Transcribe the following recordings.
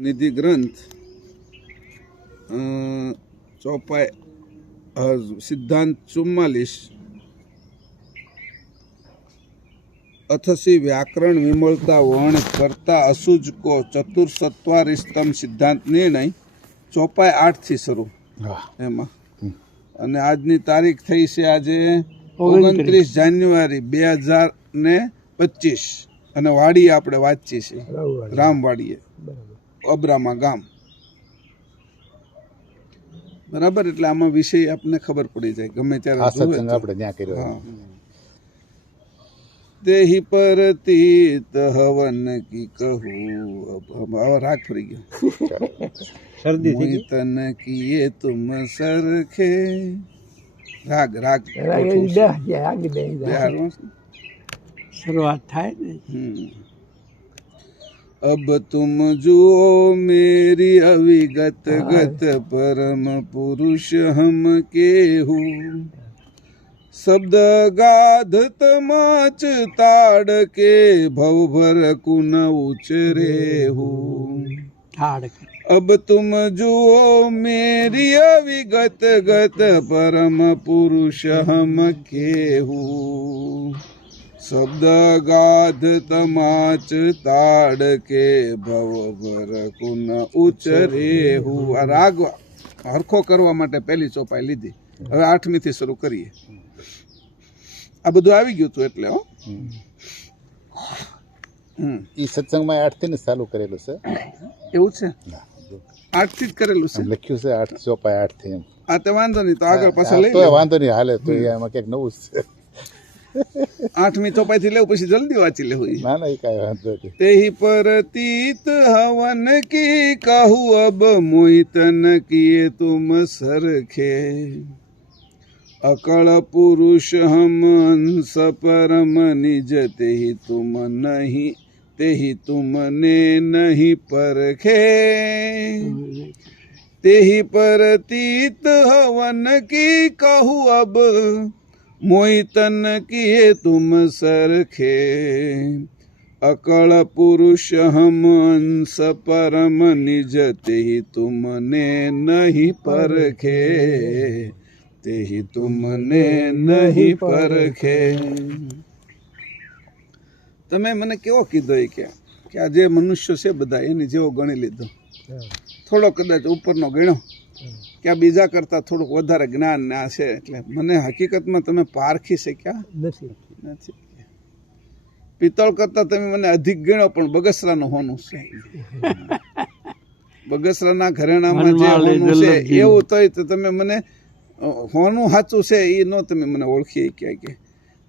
નિધિ ગ્રંથ ચોપાઈ સિદ્ધાંત 44 અથસી વ્યાકરણ વિમળતા વર્ણ કરતા અસુજ કો ચતુર્સત્વારિસ્તમ સિદ્ધાંત નિર્ણય ચોપાઈ 8 થી શરૂ એમાં અને આજની તારીખ થઈ છે આજે 29 જાન્યુઆરી 2025 અને વાડી આપણે વાંચીએ છીએ રામવાડીએ અબ્રામા ગામ બરાબર એટલે આમાં વિષય આપને ખબર પડી જાય ગમે ત્યારે આપણે ત્યાં કર્યો દેહી પરતીત હવન કી કહું રાગ ફરી ગયો તન કીએ તુમ સરખે રાગ રાગ શરૂઆત થાય ને अब तुम जुओ मेरी अविगत गत परम पुरुष हम केहू शब्द गाध तमाच ताड़ के भवभर कुन उचरेहू अब तुम जुओ मेरी अविगत गत परम पुरुष हम केहू शब्द गाध तमाच ताड़ के भवभर कुन उचरेहू આ રાગ હરખો કરવા માટે પહેલી ચોપાઈ લીધી હવે 8મી થી શરૂ કરીએ આ બધું આવી ગયું હતું એટલે ઈ સત્સંગમાં 8 થી ને ચાલુ કરેલું છે એવું છે 8 થી જ કરેલું છે લખ્યું છે 8 ચોપાઈ 8 થી એમ આ તો વાંધો નહીં તો આગળ પાછળ લઈ તો વાંધો નહીં હાલે તો એમાં કંઈક નવું છે 8મી ચોપાઈ થી લેવું પછી જલ્દી વાંચી લેવું ના ના એ કાંઈ વાંધો નહીં તેહી પરતીત હવન કી કહું અબ મોહિતન કિએ તુમ સરખે અકળ પુરુષ હમ અંશ પરમ નિજ તેહી તુમ નહીં તેહી તુમને નહીં પરખે તેહી પરતીત હવન કી કહું અબ મોહિતન કિએ તુમ સરખે અકળ પુરુષ હમ અંશ પરમ નિજ તેહી તુમને નહીં પરખે તેહી તુમને નહીં પરખે તમે મને કેવો કીધો એ કે આ જે મનુષ્ય છે બધા એની જેવો ગણી લીધો થોડો કદાચ ઉપરનો ગણ્યો કે આ બીજા કરતાં થોડુંક વધારે જ્ઞાન ના છે એટલે મને હકીકતમાં તમે પારખી શક્યા નથી પિત્તળ કરતાં તમે મને અધિક ગણ્યો પણ બગસરાનું હોનું છે બગસરાના ઘરેણામાં જે હોનું છે એવું તો તમે મને હોનું સાચું છે એ ન તમે મને ઓળખી કે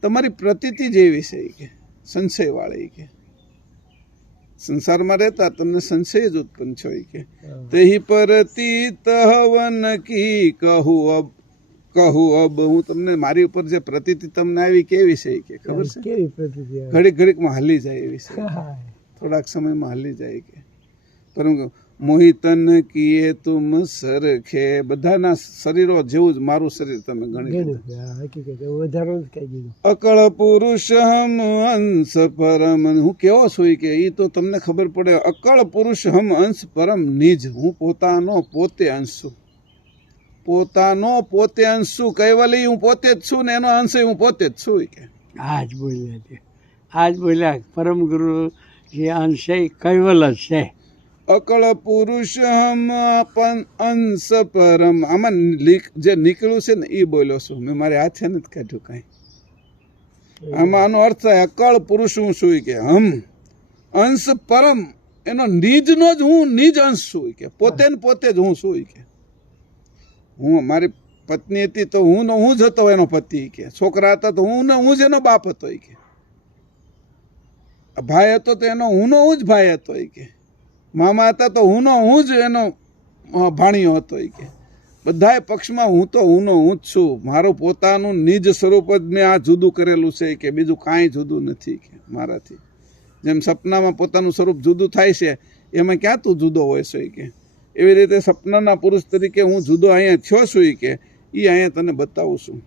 તમારી પ્રતીતિ જેવી છે કે સંશયવાળી કે સંસારમાં રહેતા તમને સંશય જ ઉત્પન્ન થયો કે તેહી પ્રતીત હવન કી કહું અબ હું તમને મારી ઉપર જે પ્રતીતિ તમને આવી કેવી છે કે ખબર છે ઘડીક ઘડીકમાં હલી જાય એવી છે થોડાક સમયમાં હલી જાય કે પરંતુ મોહિતન કીએ તુમ સરખે બધાના શરીરો જેવું જ મારું શરીર તમે ગણી અકળ પુરુષ હમ અંશ પરમ હું કેવો છું કે એ તો તમને ખબર પડે અકળ પુરુષ હમ અંશ પરમ નિજ હું પોતાનો પોતે અંશ છું પોતાનો પોતે અંશ છું કૈવલી હું પોતે જ છું ને એનો અંશ હું પોતે જ છું કે આજ બોલ્યા પરમ ગુરુ જે અંશ છે કૈવલ જ છે અકળ પુરુષ હમ અંશ પરમ આમાં જે નીકળ્યું છે ને એ બોલ્યો છું મેં મારે હાથે નથી કાઢ્યું કાંઈ આમાં આનો અર્થ થાય અકળ પુરુષ હું છું કે હમ અંશ પરમ એનો નિજનો જ હું નિજ અંશ છું કે પોતે ને પોતે જ હું છું કે હું મારી પત્ની હતી તો હું જ હતો એનો પતિ કે છોકરા હતા તો હું જ એનો બાપ હતો કે ભાઈ હતો તો એનો હું જ ભાઈ હતો કે મામા હતા તો હું જ એનો ભાણિયો હતો કે બધાય પક્ષમાં હું જ છું મારું પોતાનું નિજ સ્વરૂપ જ મેં આ જુદું કરેલું છે કે બીજું કાંઈ જુદું નથી કે મારાથી જેમ સપનામાં પોતાનું સ્વરૂપ જુદું થાય છે એમાં ક્યાં તું જુદો હોય છે કે એવી રીતે સપનાના પુરુષ તરીકે હું જુદો અહીંયા થયો છું કે એ અહીંયા તને બતાવું છું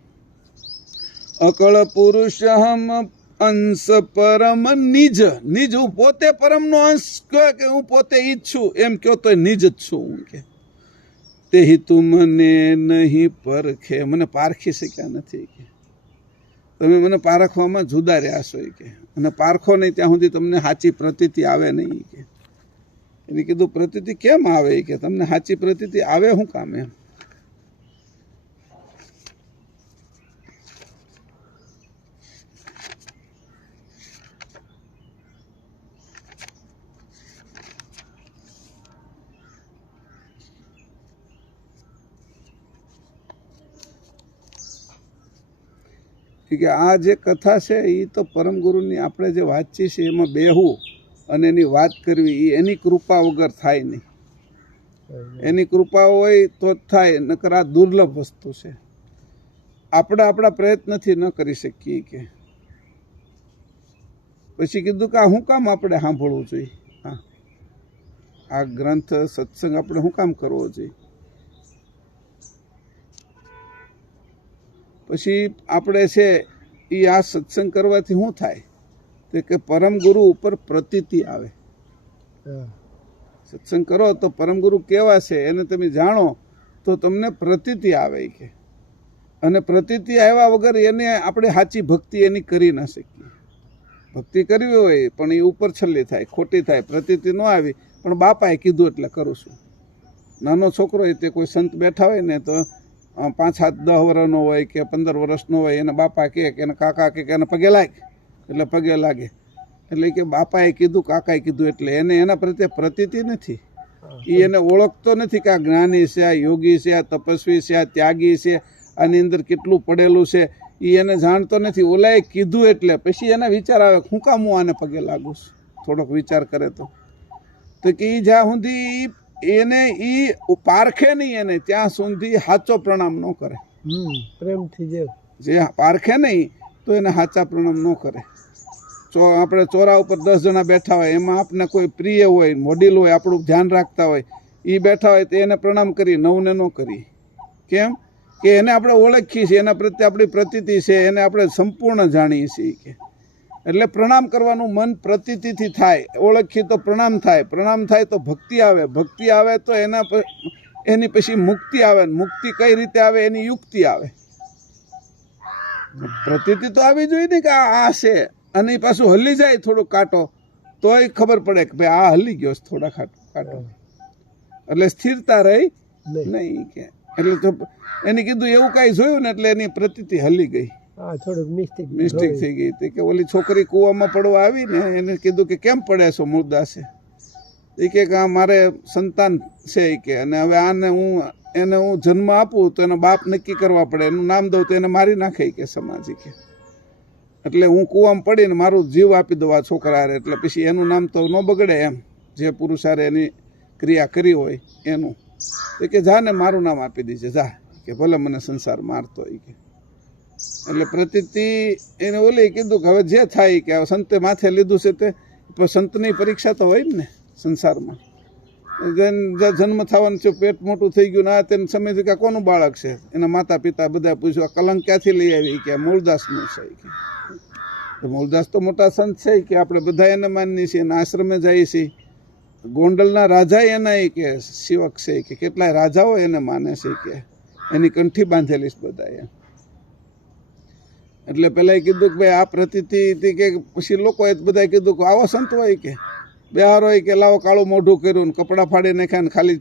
અકળ પુરુષ હમ અંશ પરમ નિજ. નિજ હું પોતે પરમનો અંશ કહો કે હું પોતે ઈ જ છું એમ કહો તો નિજ જ છું હું કે. તે તું મને નહીં પરખે, મને પારખી શક્યા નથી કે. તમે મને પારખવામાં જુદા રહ્યા છો કે, અને પારખો નહીં ત્યાં સુધી તમને સાચી પ્રતીતિ આવે નહીં કે. એને કીધું પ્રતીતિ કેમ આવે કે, તમને સાચી પ્રતીતિ આવે શું કામ એમ. કે આ જે કથા છે એ તો પરમ ગુરુની આપણે જે વાતચી છે એમાં બેહવું અને એની વાત કરવી એ એની કૃપા વગર થાય નહીં. એની કૃપા હોય તો જ થાય, નકર આ દુર્લભ વસ્તુ છે. આપણે આપણા પ્રયત્નથી ન કરી શકીએ કે. પછી કીધું કે આ શું કામ આપણે સાંભળવું જોઈએ, હા આ ગ્રંથ સત્સંગ આપણે શું કામ કરવો જોઈએ. પછી આપણે છે એ આ સત્સંગ કરવાથી શું થાય તે કે પરમ ગુરુ ઉપર પ્રતીતિ આવે. સત્સંગ કરો તો પરમ ગુરુ કેવા છે એને તમે જાણો તો તમને પ્રતીતિ આવે કે. અને પ્રતીતિ આવ્યા વગર એને આપણે સાચી ભક્તિ એની કરી ન શકીએ. ભક્તિ કરવી હોય પણ એ ઉપર છલ્લી થાય, ખોટી થાય. પ્રતીતિ ન આવી પણ બાપાએ કીધું એટલે કરું છું. નાનો છોકરો હોય તે કોઈ સંત બેઠા હોય ને તો 5, 7, 10 વર્ષનો હોય કે 15 વર્ષનો હોય, એના બાપા કે એને કાકા કે એને પગે લાગે એટલે પગે લાગે. એટલે કે બાપાએ કીધું કાકાએ કીધું એટલે એને એના પ્રત્યે પ્રતીતિ નથી. એ એને ઓળખતો નથી કે આ જ્ઞાની છે, આ યોગી છે, આ તપસ્વી છે, આ ત્યાગી છે, આની અંદર કેટલું પડેલું છે એ એને જાણતો નથી. ઓલાએ કીધું એટલે પછી એના વિચાર આવે શું કામ હું આને પગે લાગુ છું. થોડોક વિચાર કરે તો કે એ જ્યાં સુધી એને ઈ પારખે નહીં એને ત્યાં સુધી સાચો પ્રણામ ન કરે. પ્રેમથી જે પારખે નહીં તો એને સાચા પ્રણામ ન કરે. આપણે ચોરા ઉપર 10 જણા બેઠા હોય, એમાં આપણે કોઈ પ્રિય હોય, વડીલ હોય, આપણું ધ્યાન રાખતા હોય, એ બેઠા હોય તો એને પ્રણામ કરી, નવને ન કરી. કેમ કે એને આપણે ઓળખીએ છીએ, એના પ્રત્યે આપણી પ્રતીતિ છે, એને આપણે સંપૂર્ણ જાણીએ છીએ કે. એટલે પ્રણામ કરવાનું મન પ્રતીતિથી થાય. ઓળખીએ તો પ્રણામ થાય, પ્રણામ થાય તો ભક્તિ આવે, ભક્તિ આવે તો એની પછી મુક્તિ આવે. મુક્તિ કઈ રીતે આવે એની યુક્તિ આવે. પ્રતીતિ તો આવી જોઈએ ને કે આ છે, અને એ પાછું હલી જાય થોડું કાંટો તોય ખબર પડે કે ભાઈ આ હલી ગયો થોડા કાંટો. એટલે સ્થિરતા રહી નહીં કે. એટલે તો એને કીધું એવું કાંઈ જોયું ને એટલે એની પ્રતીતિ હલી ગઈ, મિસ્ટેક થઈ ગઈ. તે કે ઓલી છોકરી કૂવામાં પડવા આવી ને એને કીધું કે કેમ પડે છો મુર્દાસે. એ કે મારે સંતાન છે એ કે, અને હવે આને એને હું જન્મ આપું તો એનો બાપ નક્કી કરવા પડે, એનું નામ દઉં તો એને મારી નાખે કે સમાજ કે. એટલે હું કૂવામાં પડીને મારું જીવ આપી દઉં આ છોકરાને, એટલે પછી એનું નામ તો ન બગડે એમ, જે પુરુષારે એની ક્રિયા કરી હોય એનું. એ કે જા ને મારું નામ આપી દીજે જા કે, ભલે મને સંસાર મારતો એ કે. એટલે પ્રતીતિ એને ઓલી કીધું કે હવે જે થાય કે સંતે માથે લીધું છે તે સંતની પરીક્ષા તો હોય ને સંસારમાં. જન્મ થવાનું છે, પેટ મોટું થઈ ગયું ના તેને સમયથી કે કોનું બાળક છે, એના માતા પિતા બધા પૂછ્યું કલંક ક્યાંથી લઈ આવી કે મૂળદાસનું છે કે. મૂળદાસ તો મોટા સંત છે કે આપણે બધા એને માનીએ છીએ, એના આશ્રમે જઈએ છીએ. ગોંડલના રાજા એના કે શિવક છે કે, કેટલાય રાજાઓ એને માને છે કે, એની કંઠી બાંધેલી છે બધા એમ. એટલે પેલા કીધું કે ભાઈ આ પ્રતીતિ કે પછી લોકોએ બધા કીધું કે આવો સંત હોય કે બિહાર હોય કે લાવો કાળું મોઢું કર્યું ને કપડાં ફાડી નાખ્યા ને ખાલી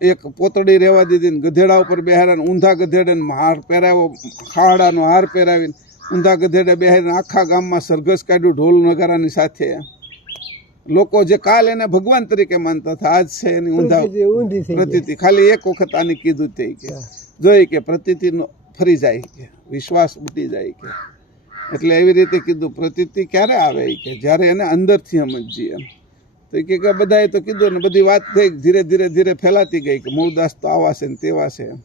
એક પોતડી રહેવા દીધી ને ગધેડા ઉપર બેહારીને ઊંધા ગધેડે હાર પહેરાવ્યો, ખાડાનો હાર પહેરાવીને ઊંધા ગધેડે બેહારીને આખા ગામમાં સરઘસ કાઢ્યું ઢોલ નગારાની સાથે. લોકો જે કાલ એને ભગવાન તરીકે માનતા હતા આજ છે એની ઊંધા પ્રતીતિ. ખાલી એક વખત આની કીધું તે કે જોઈ કે પ્રતીતિ ફરી જાય કે વિશ્વાસ ઉડી જાય કે. એટલે એવી રીતે કીધું પ્રતીતિ ક્યારે આવે કે જ્યારે એને અંદરથી સમજીએ એમ. તો કે બધાએ તો કીધું ને બધી વાત થઈ, ધીરે ધીરે ફેલાતી ગઈ કે મૂળદાસ તો આવા છે ને તેવા છે એમ.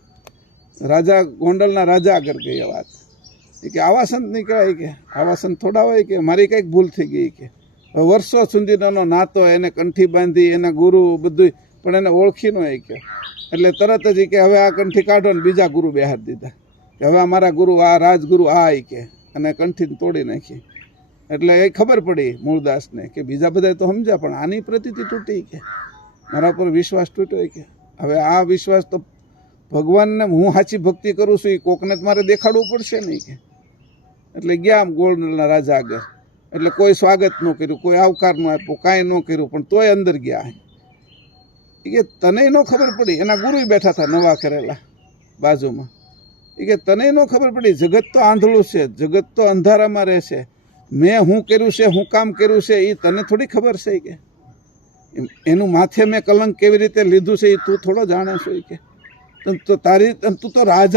રાજા ગોંડલના રાજા આગળ ગઈ વાત કે આવા સંત નહીં કહેવાય કે, આવા સંત થોડા હોય કે, મારી કંઈક ભૂલ થઈ ગઈ કે. વર્ષો સુધીનો નાતો, એને કંઠી બાંધી, એના ગુરુ બધું, પણ એને ઓળખી ન હોય કે. એટલે તરત જ કે હવે આ કંઠી કાઢો ને બીજા ગુરુ બેહાર દીધા કે હવે અમારા ગુરુ આ રાજગુરુ આ કે, અને કંઠી તોડી નાખી. એટલે એ ખબર પડી મૂળદાસને કે બીજા બધા તો સમજ્યા પણ આની પ્રતીતિ તૂટી કે મારા પર વિશ્વાસ તૂટ્યો કે હવે આ વિશ્વાસ તો ભગવાનને હું સાચી ભક્તિ કરું છું એ કોકને જ મારે દેખાડવું પડશે નહીં કે એટલે ગયા આમ ગોળના રાજા આગળ એટલે કોઈ સ્વાગત ન કર્યું, કોઈ આવકાર ન આપ્યો, કાંઈ ન કર્યું, પણ તોય અંદર ગયા. એ કે તને ન ખબર પડી, એના ગુરુ બેઠા હતા નવા કરેલા બાજુમાં. એ કે તને ન ખબર પડી, જગત તો આંધળું છે, જગત તો અંધારામાં રહેશે, મેં હું કર્યું છે, હું કામ કર્યું છે એ તને થોડી ખબર છે કે એનું માથે મેં કલંક કેવી રીતે લીધું છે એ તું થોડો જાણે છો કે તો તારી તું તો રાજ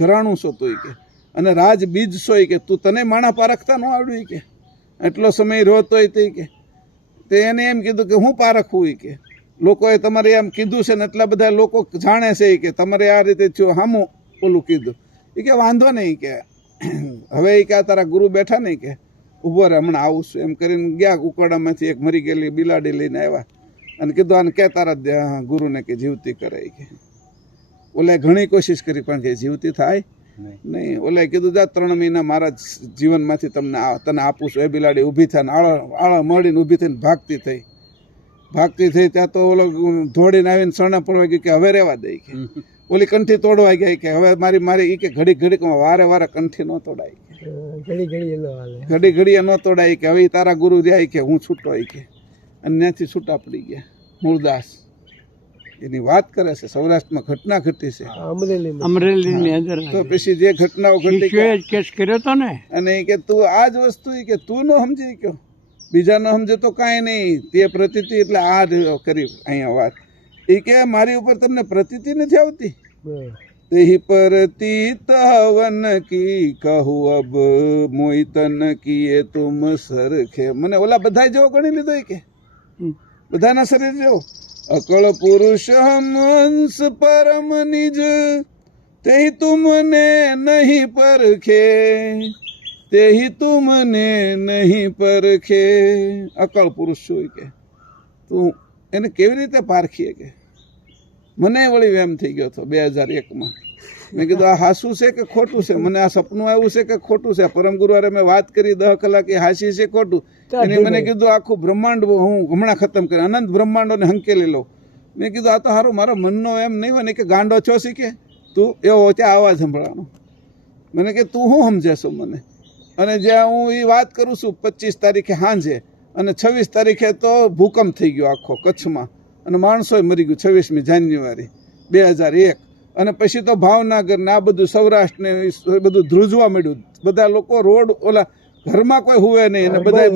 ઘરાણું છો તું કે અને રાજ બીજ છો કે તું તને માણા પારખતા ન આવડ્યું કે એટલો સમય રોતોય તે એને એમ કીધું કે હું પારખવું કે લોકોએ તમારે એમ કીધું છે ને એટલા બધા લોકો જાણે છે કે તમારે આ રીતે છો હામું ઓલું કીધું. એ કે વાંધો નહીં કે હવે એ કે તારા ગુરુ બેઠા નહીં કે ઊભો રહે હમણાં આવું છું એમ કરીને ગયા. ઉકરડામાંથી એક મરી ગયેલી બિલાડી લઈને આવ્યા અને કીધું આને કે તારા ગુરુને કે જીવતી કરે કે ઓલે ઘણી કોશિશ કરી પણ કે જીવતી થાય નહીં. ઓલે કીધું જા 3 મહિના મારા જીવનમાંથી તને આપું છું. એ બિલાડી ઊભી થઈને આળા મળીને ઊભી થઈને ભાગતી થઈ ત્યાં તો ઓલો ધોડીને આવીને સણા પડવા ગઈ કે હવે રહેવા દે કે ઓલી કંઠી તોડવા ગયા કે હવે મારી એ કે ઘડીકમાં વારે કંઠી ન તોડાય ઘડી ન તોડાય કે હવે તારા ગુરુ રહ્યા કે હું છૂટો કે અને ત્યાંથી છૂટા પડી ગયા. મૂળદાસ એની વાત કરે છે, સૌરાષ્ટ્રમાં ઘટના ઘટી છે અમરેલીની અંદર. તો પછી જે ઘટનાઓ ઘટી કેસ કર્યો હતો ને અને એ કે તું આ જ વસ્તુ કે તું ન સમજી ગયો, બીજા ન સમજે તો કાંઈ નહીં, તે પ્રતીતિ એટલે આ કરી અહીંયા વાત. એ કે મારી ઉપર તમને પ્રતીતિ નથી આવતી. તેહી પ્રતીત હવન કી કહું અબ મોહિતન કીએ તુમ સરખે. મને ઓલા બધા જેવો ગણી લીધો કે બધાના શરીર જેવો. અકળ પુરુષ હંસ પરમ નિજ તેહી તુમને નહીં પરખે, તેહી તુમને નહીં પરખે. અકળ પુરુષ શું કે તું એને કેવી રીતે પારખીએ કે મને વળી એમ થઈ ગયો હતો 2001માં. મેં કીધું આ હાસું છે કે ખોટું છે, મને આ સપનું આવ્યું છે કે ખોટું છે. પરમ ગુરુવારે મેં વાત કરી 10 કલાક એ હાસી છે ખોટું. એને મને કીધું આખું બ્રહ્માંડ હું હમણાં ખતમ કરી અનંત બ્રહ્માંડોને હંકેલી લઉં. મેં કીધું આ તો સારું મારો મનનો એમ નહીં હોય ને કે ગાંડો છો શીખે તું એવો ત્યાં આવાજ સંભળાવાનો. મને કે તું શું સમજે છો મને. અને જ્યાં હું એ વાત કરું છું 25 તારીખે સાંજે અને 26 તારીખે તો ભૂકંપ થઈ ગયો આખો કચ્છમાં અને માણસોય મરી ગયું 26મી જાન્યુઆરી 2001. અને પછી તો ભાવનગર ને આ બધું સૌરાષ્ટ્ર ને બધું ધ્રુજવા મળ્યું. બધા લોકો રોડ ઓલા ઘરમાં કોઈ હુવે નહીં અને બધા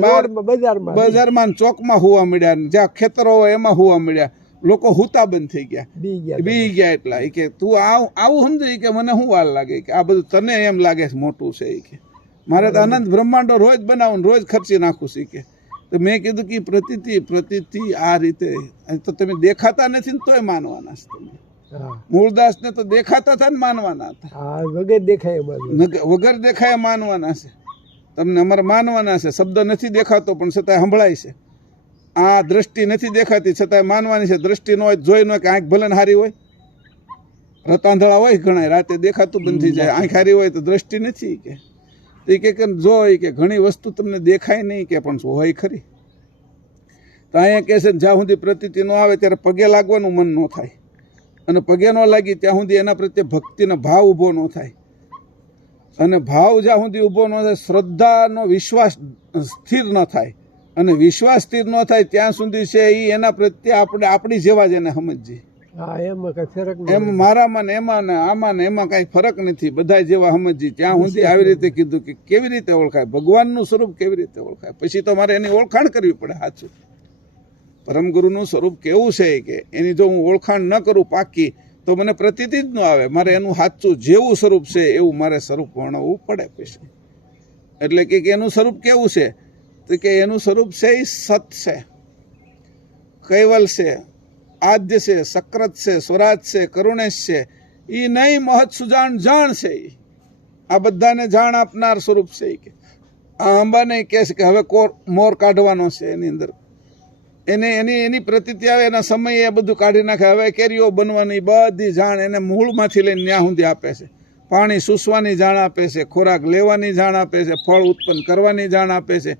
બજારમાં ચોકમાં હુવા મળ્યા, જ્યાં ખેતરો હોય એમાં હુવા મળ્યા. લોકો હુતા બંધ થઈ ગયા, બી ગયા. એટલા કે તું આવું સમજે કે મને શું વાર લાગે કે આ બધું તને એમ લાગે છે મોટું છે કે મારે તો અનંત બ્રહ્માંડો રોજ બનાવું રોજ ખર્ચી નાખું છે. તો મેં કીધું કે પ્રતીતિ આ રીતે તો તમે દેખાતા નથી ને તોય માનવાના છે. તમે મૂળદાસને તો દેખાતા હતા ને માનવાના હતા, વગર દેખાય માનવાના છે. તમને અમારે માનવાના છે. શબ્દ નથી દેખાતો પણ છતાંય સંભળાય છે. આ દ્રષ્ટિ નથી દેખાતી છતાંય માનવાની છે. દ્રષ્ટિ ન હોય જોઈ ન કે આંખ ભલે હારી હોય, રતાંધળા હોય ઘણા રાતે દેખાતું બંધ થઈ જાય. આંખ હારી હોય તો દ્રષ્ટિ નથી કે એ કે જો કે ઘણી વસ્તુ તમને દેખાય નહીં કે પણ હોય ખરી. તો અહીંયા કહે છે જ્યાં સુધી પ્રતીતિ ન આવે ત્યારે પગે લાગવાનું મન ન થાય અને પગે ન લાગી ત્યાં સુધી એના પ્રત્યે ભક્તિનો ભાવ ઊભો ન થાય અને ભાવ જ્યાં સુધી ઊભો ન થાય, શ્રદ્ધાનો વિશ્વાસ સ્થિર ન થાય અને વિશ્વાસ સ્થિર ન થાય ત્યાં સુધી છે એ એના પ્રત્યે આપણે આપણી જેવા જ એને સમજીએ. એમ મારામાં ને એમાં ને આમાં ને એમાં કાંઈ ફરક નથી, બધા જેવા સમજી. ત્યાં સુધી આવી રીતે કીધું કે કેવી રીતે ઓળખાય ભગવાનનું સ્વરૂપ, કેવી રીતે ઓળખાય. પછી તો મારે એની ઓળખાણ કરવી પડે સાચું. પરમગુરુનું સ્વરૂપ કેવું છે કે એની જો હું ઓળખાણ ન કરું પાકી તો મને પ્રતીતિ જ ન આવે. મારે એનું સાચું જેવું સ્વરૂપ છે એવું મારે સ્વરૂપ વર્ણવવું પડે પછી. એટલે કે એનું સ્વરૂપ કેવું છે તો કે એનું સ્વરૂપ છે એ સત છે, કૈવલ છે, આદ્ય છે, સક્રત છે, સ્વરાજ છે, કરુણેશ છે. એ નહીં મહત સુજાણ જાણ છે. આ બધાને જાણ આપનાર સ્વરૂપ છે. કે આ અંબાને કહે છે કે હવે મોર કાઢવાનો છે એની અંદર એની પ્રતીતિ આવે એના સમયે એ બધું કાઢી નાખે. હવે કેરીઓ બનવાની બધી જાણ એને મૂળમાંથી લઈને ન્યા સુધી આપે છે. પાણી સૂસવાની જાણ આપે છે, ખોરાક લેવાની જાણ આપે છે, ફળ ઉત્પન્ન કરવાની જાણ આપે છે.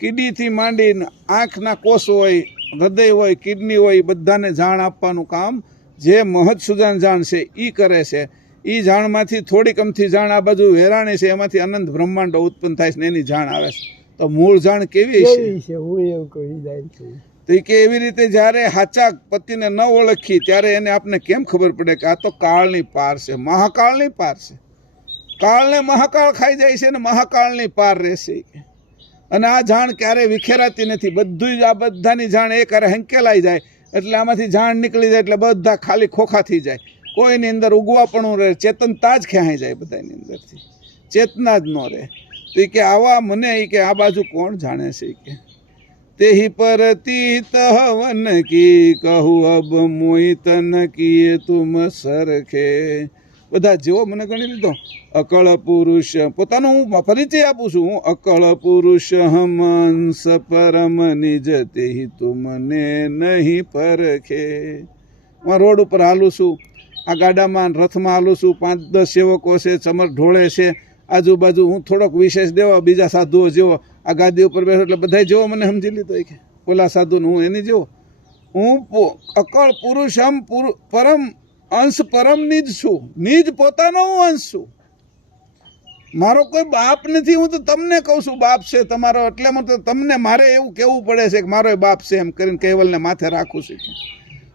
કિડનીથી માંડીને આંખના કોષ હોય, હૃદય હોય, કિડની હોય, બધાને જાણ આપવાનું કામ જે મહત્સુજાન જાણ છે એ કરે છે. એ જાણમાંથી થોડીક અમથી જાણ આ બાજુ વેરાણી છે, એમાંથી અનંત બ્રહ્માંડો ઉત્પન્ન થાય છે ને એની જાણ આવે છે. તો મૂળ જાણ કેવી છે? હું એવું કહી જાય છું. તો કે એવી રીતે જ્યારે સાચા પતિને ન ઓળખી ત્યારે એને આપને કેમ ખબર પડે કે આ તો કાળની પાર છે, મહાકાળની પાર છે. કાળને મહાકાળ ખાઈ જાય છે ને મહાકાળની પાર રહેશે. અને આ જાણ ક્યારે વિખેરાતી નથી. બધું જ આ બધાની જાણ એક હારે હંકેલાઈ જાય એટલે આમાંથી જાણ નીકળી જાય એટલે બધા ખાલી ખોખા થઈ જાય. કોઈની અંદર ઉગવાપણું રહે, ચેતનતા જ ખેંચાઈ જાય બધાની અંદરથી, ચેતના જ ન રહે. તો એ કે આવા મને એ કે આ બાજુ કોણ જાણે છે કે તેહી પરતીત હવન કી કહું અબ મોઈ તન કીએ તુમ સરખે. બધા જેવો મને ગણી લીધો. અકળ પુરુષ, પોતાનું હું પરિચય આપું છું. હું અકળ પુરુષ હંસ પરમ નિજ તેહી તુમને નહીં પરખે. હું રોડ ઉપર હાલું છું, આ ગાડામાં રથમાં હાલું છું, 5-10 સેવકો છે, ચમર ઢોળે છે આજુબાજુ. હું થોડોક વિશેષ દેવો બીજા સાધુઓ જેવો આ ગાદી ઉપર બેઠો એટલે બધા જેવો મને સમજી લીધો કે ઓલા સાધુને હું એની જેવો. હું અકળ પુરુષ પરમ અંશ પરમ નિજ છું. નિજ પોતાનો હું અંશ છું. મારો કોઈ બાપ નથી. હું તો તમને કહું છું બાપ છે તમારો, એટલે તમને મારે એવું કહેવું પડે છે કે મારો બાપ છે એમ કરીને કેવલને માથે રાખું છું કે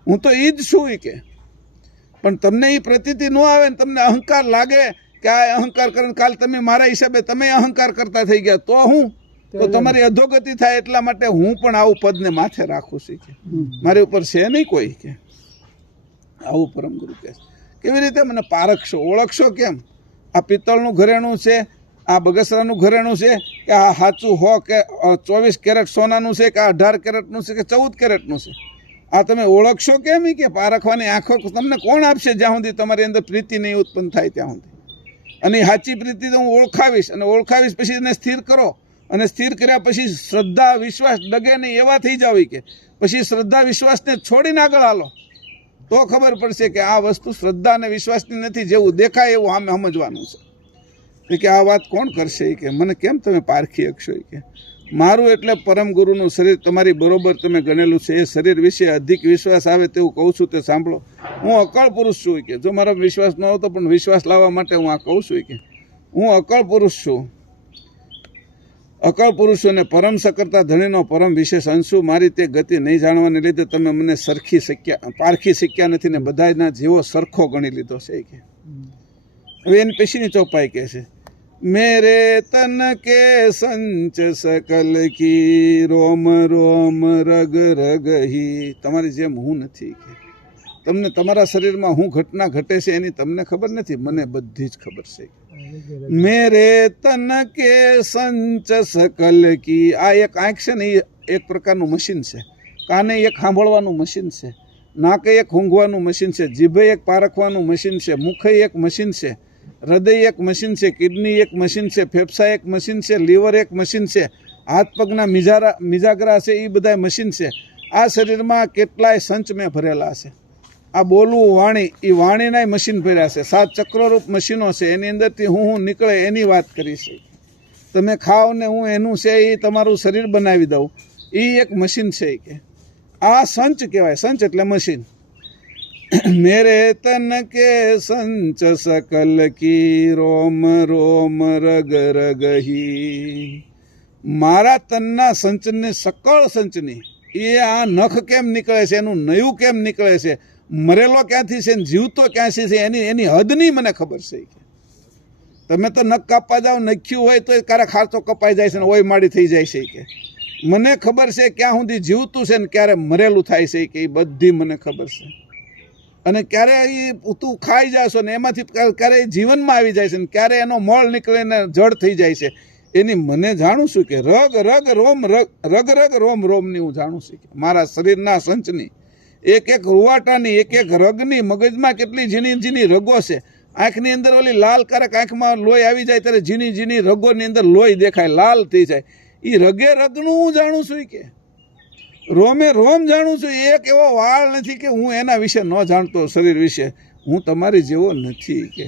હું તો એ જ છું કે. પણ તમને એ પ્રતીતિ ન આવે ને તમને અહંકાર લાગે કે આ અહંકાર કરીને કાલ તમે મારા હિસાબે તમે અહંકાર કરતા થઈ ગયા તો હું તો તમારી અધોગતિ થાય. એટલા માટે હું પણ આવું પદને માથે રાખું છું કે મારી ઉપર છે નહીં કોઈ કે. આવું પરમ ગુરુ કહે. કેવી રીતે મને પારખશો, ઓળખશો કેમ? આ પિત્તળનું ઘરેણું છે, આ બગસરાનું ઘરેણું છે કે આ સાચું 24 કેરેટ સોનાનું છે કે આ 18 કેરેટનું છે કે 14 કેરેટનું છે? આ તમે ઓળખશો કેમ? કે પારખવાની આંખો તમને કોણ આપશે જ્યાં સુધી તમારી અંદર પ્રીતિ નહીં ઉત્પન્ન થાય ત્યાં સુધી. અને સાચી પ્રીતિ તો હું ઓળખાવીશ, અને ઓળખાવીશ પછી એને સ્થિર કરો, અને સ્થિર કર્યા પછી શ્રદ્ધા વિશ્વાસ ડગે નહીં એવા થઈ જાવ કે પછી શ્રદ્ધા વિશ્વાસને છોડીને આગળ હાલો તો ખબર પડશે કે આ વસ્તુ શ્રદ્ધા અને વિશ્વાસની નથી. જેવું દેખાય એવું આમે સમજવાનું છે કે આ વાત કોણ કરશે કે મને કેમ તમે પારખી શકશો કે મારું એટલે પરમ ગુરુનું શરીર તમારી બરોબર તમે ગણેલું છે. એ શરીર વિશે અધિક વિશ્વાસ આવે તેવું કહું છું તે સાંભળો. હું અકળ પુરુષ છું કે જો મારો વિશ્વાસ ન આવતો પણ વિશ્વાસ લાવવા માટે હું આ કહું છું કે હું અકળ પુરુષ છું. અકળ પુરુષોને પરમ સકરતા ધણીનો પરમ વિશેષ અંશુ. મારી તે ગતિ નહીં જાણવાને લીધે તમે મને પારખી શક્યા નથી ને બધાના જેવો સરખો ગણી લીધો છે કે. હવે એની પછીની ચોપાઈ કહે છે મેરે તન કે સંચ સકલ કી રોમ રોમ રગ રગ હી. તમારી જેમ હું નથી કે તમને તમારા શરીરમાં હું ઘટના ઘટે છે એની તમને ખબર નથી, મને બધી જ ખબર છે. મેરે તન કે સંચ સકલ કી. આ એક આંખ છે ને એ એક પ્રકારનું મશીન છે. કાને એક સાંભળવાનું મશીન છે, નાકે એક ઊંઘવાનું મશીન છે, જીભે એક પારખવાનું મશીન છે, મુખે એક મશીન છે, હૃદય એક મશીન છે, કિડની એક મશીન છે, ફેફસા એક મશીન છે, લીવર એક મશીન છે, હાથ પગના મિજાગરા છે એ બધા મશીન છે. આ શરીરમાં કેટલાય સંચ મેં ભરેલા છે. આ બોલવું વાણી એ વાણીના મશીન ભર્યા છે. 7 ચક્રરૂપ મશીનો છે. એની અંદરથી હું નીકળે એની વાત કરી છે. તમે ખાઓ ને હું એનું છે એ તમારું શરીર બનાવી દઉં એ એક મશીન છે કે આ સંચ કહેવાય. સંચ એટલે મશીન. મેરે તન કે સંચ સકલ કી રોમ રોમ રગ રગ હી. મારા તનના સંચને સકળ સંચની એ આ નખ કેમ નીકળે છે, એનું નયું કેમ નીકળે છે, મરેલો ક્યાંથી છે ને જીવતો ક્યાંથી છે એની હદની મને ખબર છે. તમે તો નખ કાપવા જાઓ, નખ્યું હોય તો ક્યારેક ખારતો કપાઈ જાય છે ને ઓય માડી થઈ જાય છે કે મને ખબર છે ક્યાં સુધી જીવતું છે ને ક્યારે મરેલું થાય છે કે એ બધી મને ખબર છે. અને ક્યારે એ તું ખાઈ જાશો ને એમાંથી ક્યારે જીવનમાં આવી જાય છે ને ક્યારે એનો મળ નીકળીને જળ થઈ જાય છે એની મને જાણું છું કે રગ રગ રોમ રગ રગ રોમ રોમની હું જાણું છું કે મારા શરીરના સંચની એક એક રૂવાટાની એક એક રગની મગજમાં કેટલી ઝીણી ઝીણી રગો છે. આંખની અંદર ઓલી લાલ કારક આંખમાં લોહી આવી જાય ત્યારે ઝીણી ઝીણી રગોની અંદર લોહી દેખાય, લાલ થઈ જાય. એ રગે રગનું હું જાણું છું કે રોમે રોમ જાણું છું. એક એવો વાળ નથી કે હું એના વિશે ન જાણતો શરીર વિશે. હું તમારી જેવો નથી કે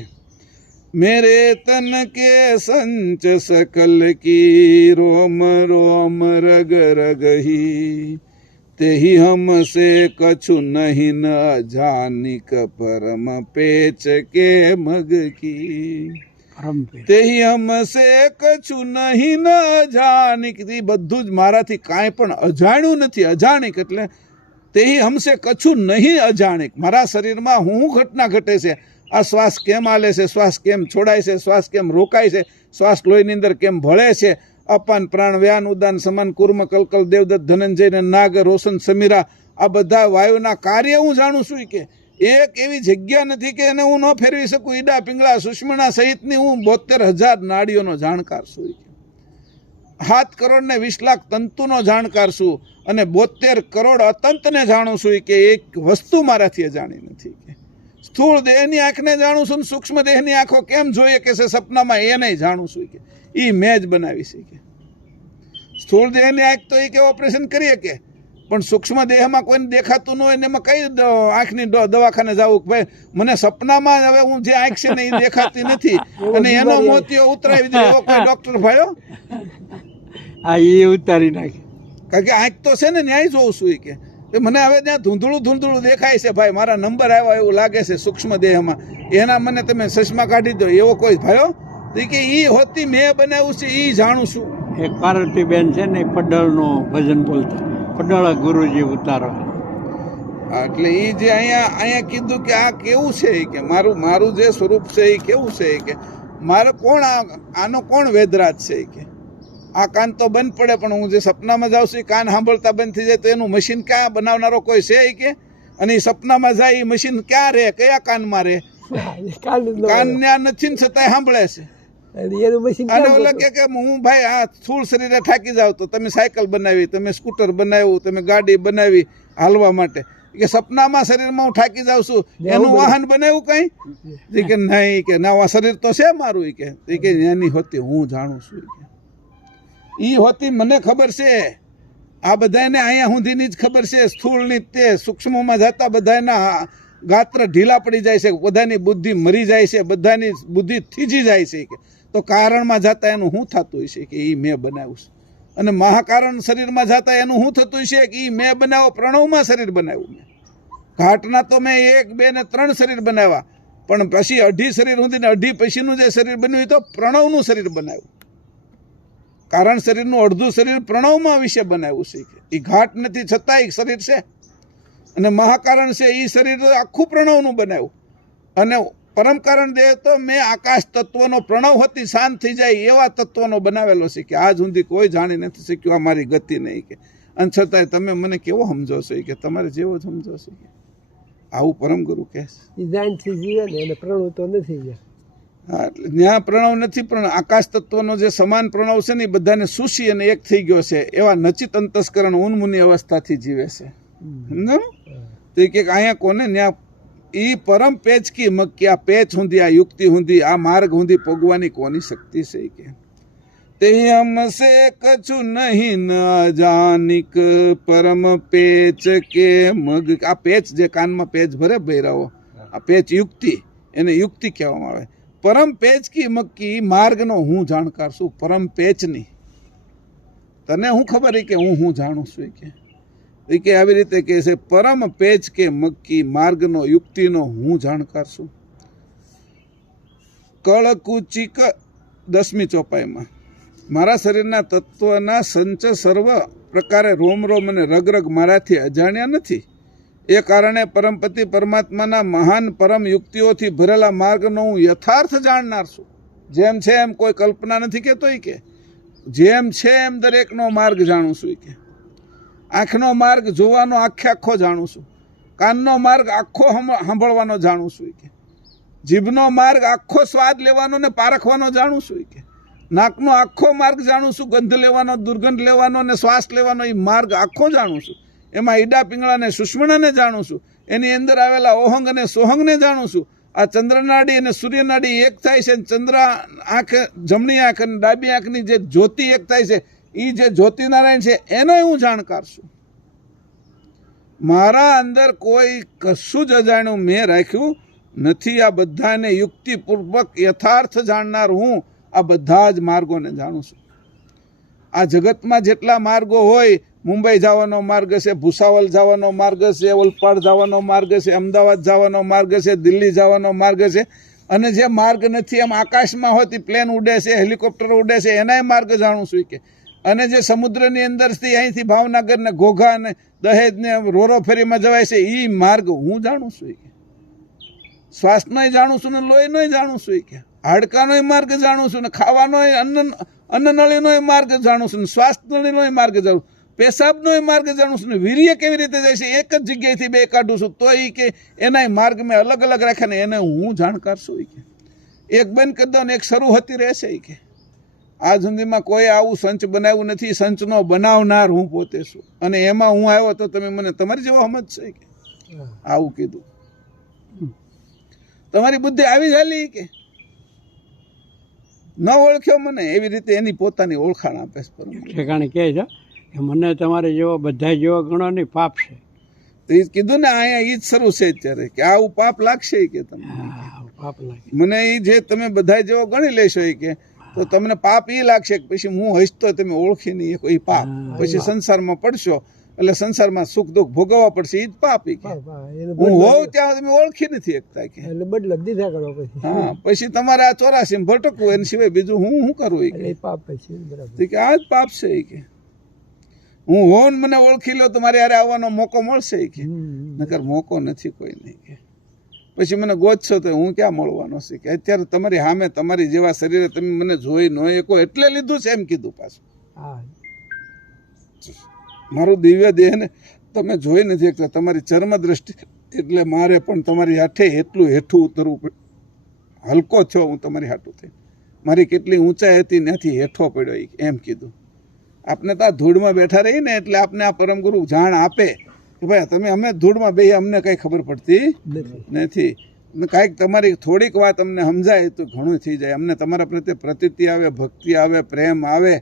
मेरे तन के संच सकल की रोम रोम रग रग ही तेहि हमसे कछु नहीं न जानिक परम पेच के मग की પરમ પેચ. તેહી હમસે કછું નહીં ન અજાણિક. એ બધું જ મારાથી કાંઈ પણ અજાણ્યું નથી. અજાણિક એટલે તેહી હમસે કછું નહીં અજાણિક. મારા શરીરમાં હું ઘટના ઘટે છે, આ શ્વાસ કેમ હાલે છે, શ્વાસ કેમ છોડાય છે, શ્વાસ કેમ રોકાય છે, શ્વાસ લોહીની અંદર કેમ ભળે છે, અપાન પ્રાણ વ્યાન ઉદાન સમાન કુર્મ કલકલ દેવદત્ત ધનંજય ને નાગ રોશન સમીરા, આ બધા વાયુના કાર્ય હું જાણું છું. કે એક એવી જગ્યા નથી કે એને હું ન ફેરવી શકું. ઈડા પિંગળા સુષ્મણા સહિતની હું 72,000 નાડીઓનો જાણકાર છું. 7 કરોડ ને 20 લાખ તંતુનો જાણકાર છું અને 72 કરોડ અતંતને જાણું છું. કે એક વસ્તુ મારાથી અજાણી નથી. કે સ્થૂળ દેહની આંખને જાણું છું, સૂક્ષ્મ દેહની આંખો કેમ જોઈએ કે છે સપનામાં એ નહીં જાણું છું. કે એ મેં જ બનાવી છે. કે સ્થૂળ દેહની આંખ તો એ કે ઓપરેશન કરીએ કે, પણ સૂક્ષ્મ દેહમાં કોઈને દેખાતું ન હોય ને એમાં કઈ આંખની દવાખાને જવું કે ભાઈ મને સપનામાં હવે હું જે આંખ છે ને એ દેખાતી નથી અને એનો મોતિયો ઉતરાવી દે એવો કોઈ ડોક્ટર ભાઈઓ? આ એ ઉતારી નાખે. કારણ કે આંખ તો છે ને ન્યાય જોઉં છું. કે મને હવે ત્યાં ધૂંધળું દેખાય છે ભાઈ, મારા નંબર આવ્યા એવું લાગે છે સૂક્ષ્મ દેહમાં, એના મને તમે ચશ્મા કાઢી દો એવો કોઈ ભાઈઓ? કે એ હોતી મેં બનાવ્યું છે એ જાણું છું. એક પાર્વતીબેન છે ને પડળનું ભજન બોલતા, પડળ ગુરુજી ઉતારો. એટલે એ જે અહીંયા કીધું કે આ કેવું છે, કે મારું જે સ્વરૂપ છે એ કેવું છે, કે મારે કોણ આનો કોણ વેદરાજ છે. કે આ કાન તો બંધ પડે પણ હું જે સપનામાં જાઉં છું એ કાન સાંભળતા બંધ થઈ જાય તો એનું મશીન ક્યાં બનાવનારો કોઈ છે? કે અને એ સપનામાં જાય એ મશીન ક્યાં રહે, કયા કાનમાં રહે? કાન ત્યાં નથી ને છતાંય સાંભળે છે. અને ઓલા કે હું ભાઈ આ સ્થૂળ શરીરે થાકી જાવ તો તમે સાયકલ બનાવી, તમે સ્કૂટર બનાવ્યું, તમે ગાડી બનાવી હાલવા માટે, કે સપનામાં શરીરમાં હું થાકી જાઉં છું એનું વાહન બનાવ્યું કઈ? કે નહીં, કે ના શરીર તો છે મારું. કે એની હોતી હું જાણું છું. ઈ હોતી મને ખબર છે. આ બધાને અહીંયા સુધીની જ ખબર છે. સ્થૂળની તે સૂક્ષ્મમાં જતા બધાના ગાત્ર ઢીલા પડી જાય છે, બધાની બુદ્ધિ મરી જાય છે, બધાની બુદ્ધિ થીજી જાય છે. કે તો કારણમાં જતા એનું શું થતું હોય છે? કે એ મેં બનાવ્યું છે. અને મહાકારણ શરીરમાં જતા એનું શું થતું છે? કે એ મેં બનાવો પ્રણવમાં શરીર બનાવ્યું. મેં ઘાટના તો મેં 1, 2 ને 3 શરીર બનાવ્યા, પણ પછી 2.5 શરીર સુધી ને 2.5 પછીનું જે શરીર બન્યું એ તો પ્રણવનું શરીર બનાવ્યું. કારણ શરીરનું અડધું શરીર પ્રણવમાં વિશે બનાવ્યું છે. એ ઘાટ નથી છતાં એ શરીર છે. અને મહાકારણ છે એ શરીર આખું પ્રણવનું બનાવ્યું. અને પરમ કારણ દેહ તો મેં આકાશ તત્વનો પ્રણવ હતી શાંત થઈ જાય એવા તત્વનો બનાવેલો છે. કે આજ સુધી કોઈ જાણી નથી શક્યું આ મારી ગતિ નહીં. કે અને છતાંય તમે મને કેવો સમજો છો? કે તમારે જેવો જ સમજો છો. કે આવું પરમ ગુરુ કહે છે. હા, એટલે ત્યાં પ્રણવ નથી, પણ આકાશ તત્વનો જે સમાન પ્રણવ છે ને એ બધાને સુશી અને એક થઈ ગયો છે. એવા નચિત અંતસ્કરણ ઉન્મુની અવસ્થાથી જીવે છે. સમજાણું? તો એ કે અહીંયા કોને ત્યાં ઈ પરમ પેચ કી મક્કી, આ પેચ હુંધી, આ યુક્તિ હુંધી, આ માર્ગ હુંધી પોગવાની કોની શક્તિ છે? કે તે હમસે કછું નહીં ન જાનિક પરમ પેચ કે મગ. આ પેચ જે કાનમાં પેચ ભરે ભૈરાઓ, આ પેચ યુક્તિ, એને યુક્તિ કહેવામાં આવે. પરમ પેચ કી મક્કી, માર્ગનો હું જાણકાર છું. પરમ પેચની તને હું ખબર કે હું જાણું છું. કે આવી રીતે કહે છે પરમ પેચ કે મક્કી, માર્ગનો યુક્તિનો હું જાણકાર છું. કળકુચિક 10મી ચોપાઈમાં મારા શરીરના તત્વના સંચ સર્વ પ્રકારે રોમ રોમ અને રગ મારાથી અજાણ્યા નથી. એ કારણે પરમપતિ પરમાત્માના મહાન પરમ યુક્તિઓથી ભરેલા માર્ગનો હું યથાર્થ જાણનાર છું. જેમ છે એમ કોઈ કલ્પના નથી કહેતો. કે જેમ છે એમ દરેકનો માર્ગ જાણું છું. કે આંખનો માર્ગ જોવાનો આખો જાણું છું. કાનનો માર્ગ આખો સાંભળવાનો જાણું છું. કે જીભનો માર્ગ આખો સ્વાદ લેવાનો ને પારખવાનો જાણું છું. કે નાકનો આખો માર્ગ જાણું છું. ગંધ લેવાનો, દુર્ગંધ લેવાનો ને શ્વાસ લેવાનો એ માર્ગ આખો જાણું છું. એમાં ઈડા પિંગળા ને સુષ્મણાને જાણું છું. એની અંદર આવેલા ઓહંગ અને સોહંગને જાણું છું. આ ચંદ્રનાડી અને સૂર્યનાડી એક થાય છે. ચંદ્ર આંખ, જમણી આંખ અને ડાબી આંખની જે જ્યોતિ એક થાય છે, એ જે જ્યોતિનારાયણ છે એનો હું જાણકાર છું. મારા અંદર કોઈ કશું જ અજાણ્યું મેં રાખ્યું નથી. આ બધાને યુક્તિપૂર્વક યથાર્થ જાણનાર હું આ બધા જ માર્ગોને જાણું છું. આ જગતમાં જેટલા માર્ગો હોય, મુંબઈ જવાનો માર્ગ છે, ભૂસાવલ જવાનો માર્ગ છે, ઓલપાડ જવાનો માર્ગ છે, અમદાવાદ જવાનો માર્ગ છે, દિલ્હી જવાનો માર્ગ છે, અને જે માર્ગ નથી એમ આકાશમાં હોતી પ્લેન ઉડે છે, હેલિકોપ્ટર ઉડે છે, એનાય માર્ગ જાણું છું કે. અને જે સમુદ્રની અંદરથી અહીંથી ભાવનગર ને ઘોઘા ને દહેજ ને રોરો ફેરીમાં જવાય છે એ માર્ગ હું જાણું છું કે. શ્વાસનોય જાણું છું ને લોહીનોય જાણું છું કે. હાડકાનોય માર્ગ જાણું છું ને ખાવાનોય અન્નનળીનોય માર્ગ જાણું છું ને શ્વાસ નળીનોય માર્ગ જાણું, પેશાબનોય માર્ગ જાણું છું ને વીર્ય કેવી રીતે જાય છે એક જ જગ્યાએથી બે કાઢું છું તો એ કે એનાય માર્ગ મેં અલગ અલગ રાખ્યા ને એને હું જાણકાર છું કે. એક બંધ કરી દો ને એક શરૂ હતી રહેશે કે. આ સુધીમાં કોઈ આવું સંચ બનાવ્યું નથી. સંચનો બનાવનાર હું પોતે છું, અને એમાં હું આવ્યો તો તમે મને તમારી જેવો સમજશે કે. આવું કીધું. તમારી બુદ્ધિ આવી ચાલી કે ન ઓળખ્યો મને, એવી રીતે એની પોતાની ઓળખાણ આપે છે. ઠેકાણે કહે છે કે મને તમારે જેવો બધા જેવો ગણો નહીં, પાપ છે. તો એ કીધું ને અહીંયા એ જ શરૂ છે અત્યારે કે આવું પાપ લાગશે કે તમને. પાપ લાગે મને એ જે તમે બધા જેવો ગણી લેશો એ કે તો તમને પાપ એ લાગશે કે પછી હું હસતો તમે ઓળખી નહીં એ પાપ. પછી સંસારમાં પડશો એટલે સંસારમાં સુખ દુઃખ ભોગવવા પડશે, એ જ પાપ. હું હોઉં ત્યાં તમે ઓળખી નથી શકતા કે. બદલા દીધા કરો પછી. હા, પછી તમારે આ 84 ભટકવું એને સિવાય બીજું હું કરું એ પાપ પછી કે આ જ પાપ છે એ કે. હું હોઉં ને મને ઓળખી લો તો મારે યારે આવવાનો મોકો મળશે કે. નકર મોકો નથી કોઈ નહીં કે. પછી મને ગોતશો તો હું ક્યાં મળવાનો છે કે. અત્યારે તમારી સામે તમારી જેવા શરીરે તમે મને જોઈ ન શકો એટલે લીધું છે એમ કીધું પાછું. મારું દિવ્ય દેહને તમે જોઈ નથી શકતા, તમારી ચર્મ દ્રષ્ટિ, એટલે મારે પણ તમારી હાથે એટલું હેઠું ઉતરવું પડે. હલકો છો હું તમારી હાથું થઈ. મારી કેટલી ઊંચાઈ હતી ત્યાંથી હેઠો પડ્યો એમ કીધું. આપને તો આ ધૂળમાં બેઠા રહી ને એટલે આપને આ પરમગુરુ જાણ આપે કે ભાઈ તમે અમે ધૂળમાં બે અમને કંઈ ખબર પડતી નથી. કાંઈક તમારી થોડીક વાત અમને સમજાય તો ઘણું થઈ જાય. અમને તમારા પ્રત્યે પ્રતીતિ આવે, ભક્તિ આવે, પ્રેમ આવે,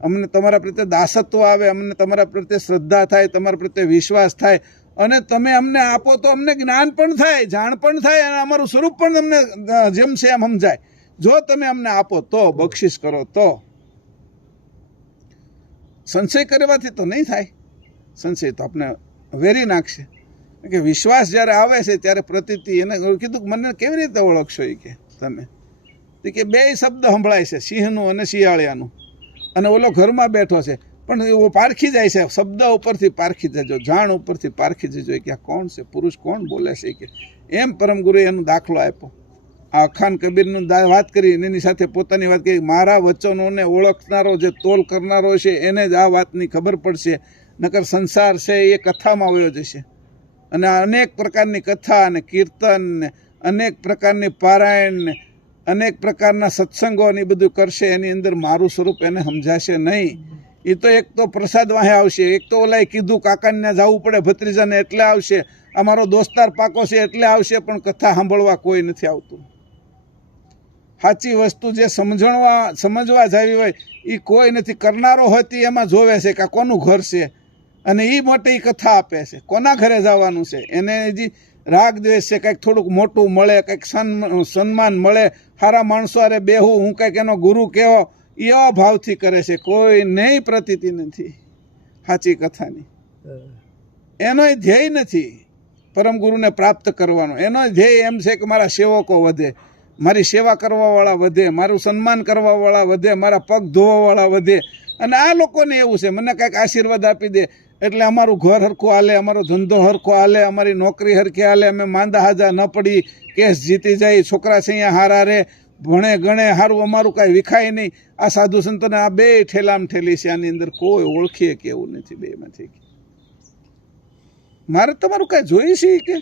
અમને તમારા પ્રત્યે દાસત્વ આવે, અમને તમારા પ્રત્યે શ્રદ્ધા થાય, તમારા પ્રત્યે વિશ્વાસ થાય, અને તમે અમને આપો તો અમને જ્ઞાન પણ થાય, જાણ પણ થાય, અને અમારું સ્વરૂપ પણ અમને જેમ છે એમ સમજાય. જો તમે અમને આપો તો, બક્ષિસ કરો તો. સંશય કરવાથી તો નહીં થાય. સંશય તો આપણે વેરી નાખશે કે વિશ્વાસ જ્યારે આવે છે ત્યારે પ્રતીતિ. એને કીધું મને કેવી રીતે ઓળખશો એ કે તમે કે બે શબ્દ સંભળાય છે, સિંહનું અને શિયાળિયાનું, અને ઓલો ઘરમાં બેઠો છે પણ એવો પારખી જાય છે. શબ્દ ઉપરથી પારખી જજો, જાણ ઉપરથી પારખી જજો કે આ કોણ છે, પુરુષ કોણ બોલે છે કે. એમ પરમગુરુએ એનો દાખલો આપ્યો. આ અખાન કબીરનું વાત કરી એની સાથે પોતાની વાત કરી. મારા વચનોને ઓળખનારો જે તોલ કરનારો છે એને જ આ વાતની ખબર પડશે. નકર સંસાર છે એ કથામાં વયો જશે, અને અનેક પ્રકારની કથા અને કીર્તન ને અનેક પ્રકારની પારાયણ ને અનેક પ્રકારના સત્સંગો ને બધું કરશે. એની અંદર મારું સ્વરૂપ એને સમજાશે નહીં. એ તો એક તો પ્રસાદ વાહે આવશે, એક તો ઓલાએ કીધું કાકાને જવું પડે ભત્રીજાને એટલે આવશે, અમારો દોસ્તાર પાકો છે એટલે આવશે, પણ કથા સાંભળવા કોઈ નથી આવતું. સાચી વસ્તુ જે સમજવા જાવી હોય એ કોઈ નથી. કરનારો હતી એમાં જોવે છે કે કોનું ઘર છે, અને એ મોટી કથા આપે છે. કોના ઘરે જવાનું છે, એને હજી રાગ દ્વેષ છે, કંઈક થોડુંક મોટું મળે, કંઈક સન્માન મળે, સારા માણસો અરે બેહું, હું કંઈક એનો ગુરુ કેવો, એવા ભાવથી કરે છે. કોઈ નહીં પ્રતીતિ નથી સાચી કથાની. એનો ધ્યેય નથી પરમ ગુરુને પ્રાપ્ત કરવાનો. એનો ધ્યેય એમ છે કે મારા સેવકો વધે, મારી સેવા કરવાવાળા વધે, મારું સન્માન કરવાવાળા વધે, મારા પગ ધોવાવાળા વધે. અને આ લોકોને એવું છે મને કાંઈક આશીર્વાદ આપી દે એટલે અમારું ઘર હરખું હાલે, અમારો ધંધો હરખો હાલે, અમારી નોકરી હરખી હાલે, અમે માંદા હાજા ન પડી, કેસ જીતી જાય, છોકરા છે અહીંયા હારા રે, ભણે ગણે સારું, અમારું કાંઈ વિખાય નહીં. આ સાધુ સંતોને આ બે ઠેલામ ઠેલી છે. આની અંદર કોઈ ઓળખીએ કે એવું નથી બેમાંથી. મારે તમારું કાંઈ જોઈ છે કે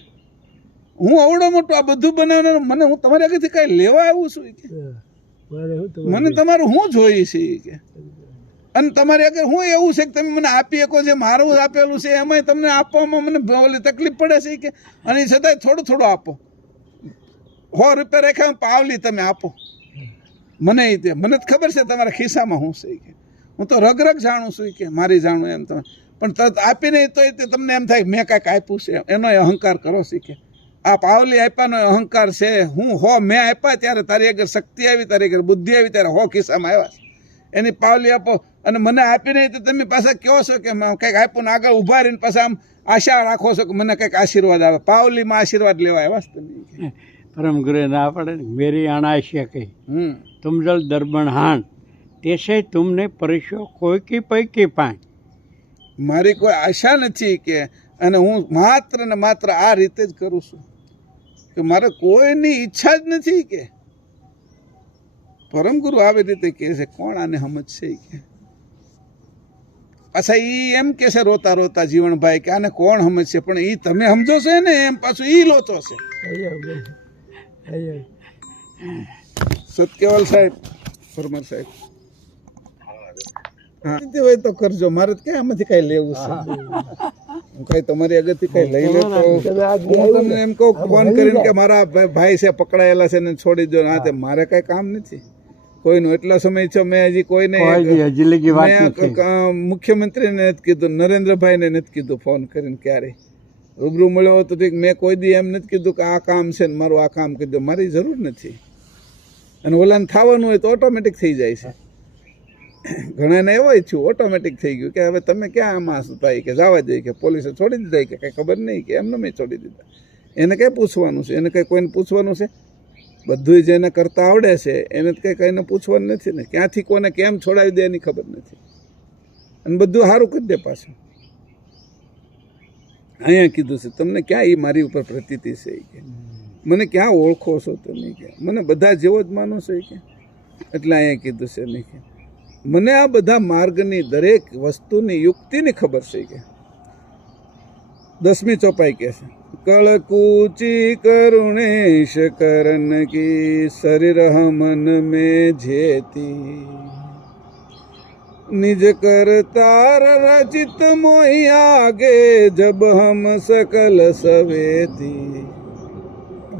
હું અવડો મોટો આ બધું બનાવનાર, મને હું તમારી આગળથી કાંઈ લેવા આવું છું કે મને તમારું હું જોઈ છે કે. અને તમારી આગળ હું એવું છે કે તમે મને આપી શકો છે, મારું આપેલું છે એમાંય તમને આપવામાં મને ઓલી તકલીફ પડે છે કે, અને છતાંય થોડું થોડું આપો. 100 રૂપિયા રાખ્યા પાવલી તમે આપો મને. એ તે મને જ ખબર છે તમારા ખિસ્સામાં હું છે કે. હું તો રગ જાણું છું કે મારી જાણું એમ તમે, પણ તરત આપીને તો તમને એમ થાય મેં કાંઈક આપ્યું છે, એનો અહંકાર કરો છે કે. આ પાવલી આપ્યાનો અહંકાર છે. હું હો મેં આપ્યા ત્યારે તારી આગળ શક્તિ આવી, તારી આગળ બુદ્ધિ આવી ત્યારે હો ખિસ્સામાં આવ્યા છે. એની પાવલી આપો અને મને આપી નહીં તો તમે પાછા કહો છો કે કંઈક આપ્યું ને આગળ ઊભા રહીને પાછા આમ આશા રાખો છો કે મને કંઈક આશીર્વાદ આવે. પાવલીમાં આશીર્વાદ લેવા આવ્યા છે તમે. પરમ ગુરુ ના પડે ને, મેરી અણાશ્ય કહી तुम जल दर्पण हान तेसे तुमने परिशो कोई की पै की पाए. મારી કોઈ આશા નથી કે, અને હું માત્ર ને માત્ર આ રીતે જ કરું છું કે મારે કોઈની ઈચ્છા જ નથી કે. પરમ ગુરુ આવી રીતે કહે છે, કોણ આને સમજશે કે. પાછા ઈ એમ કે છે રોતા રોતા જીવણભાઈ કે આને કોણ સમજશે, પણ ઈ તમે સમજો છો ને એમ પાછું ઈ લોચો છે. સત્યવાલ સાહેબ, પરમાર સાહેબ, હા હોય તો કરજો, મારે તો ક્યાં આમાંથી કઈ લેવું છે. હું કઈ તમારી આગળથી કઈ લઈ લે તો હું તમને એમ કહું ફોન કરીને કે મારા ભાઈ છે પકડાયેલા છે ને છોડી દો. હા તે મારે કઈ કામ નથી કોઈનું. એટલા સમય છે મેં હજી કોઈને મુખ્યમંત્રીને નથી કીધું, નરેન્દ્રભાઈને નથી કીધું ફોન કરીને ક્યારેય. રૂબરૂ મળ્યો તો મેં કોઈ દી એમ નથી કીધું કે આ કામ છે ને મારું આ કામ કીધું. મારી જરૂર નથી. અને ઓલાને થવાનું હોય તો ઓટોમેટિક થઈ જાય છે. ઘણાને એવો થયું, ઓટોમેટિક થઈ ગયું કે હવે તમે ક્યાં આમાં હતા કે જવા દઈએ કે પોલીસે છોડી દીધા કે કંઈ ખબર નહીં કે એમને મેં છોડી દીધા. એને કંઈ પૂછવાનું છે? એને કંઈ કોઈને પૂછવાનું છે? બધું જેને કરતા આવડે છે એને કંઈ કઈને પૂછવાનું નથી ને. ક્યાંથી કોને કેમ છોડાવી દે એની ખબર નથી. અને બધું સારું કરી દે પાછું. અહીંયા કીધું છે તમને ક્યાં એ મારી ઉપર પ્રતીતિ છે કે મને ક્યાં ઓળખો છો તમે કે મને બધા જેવો જ માનો છો કે. એટલે અહીંયા કીધું છે નહીં કે મને આ બધા માર્ગની દરેક વસ્તુની યુક્તિની ખબર છે કે. 10મી ચોપાઈ કે છે, કળકૂચી કરુણેશ કરન કી શરીર મન में જેતી निज करतार रचित मोहि आगे जब हम सकल सवेती.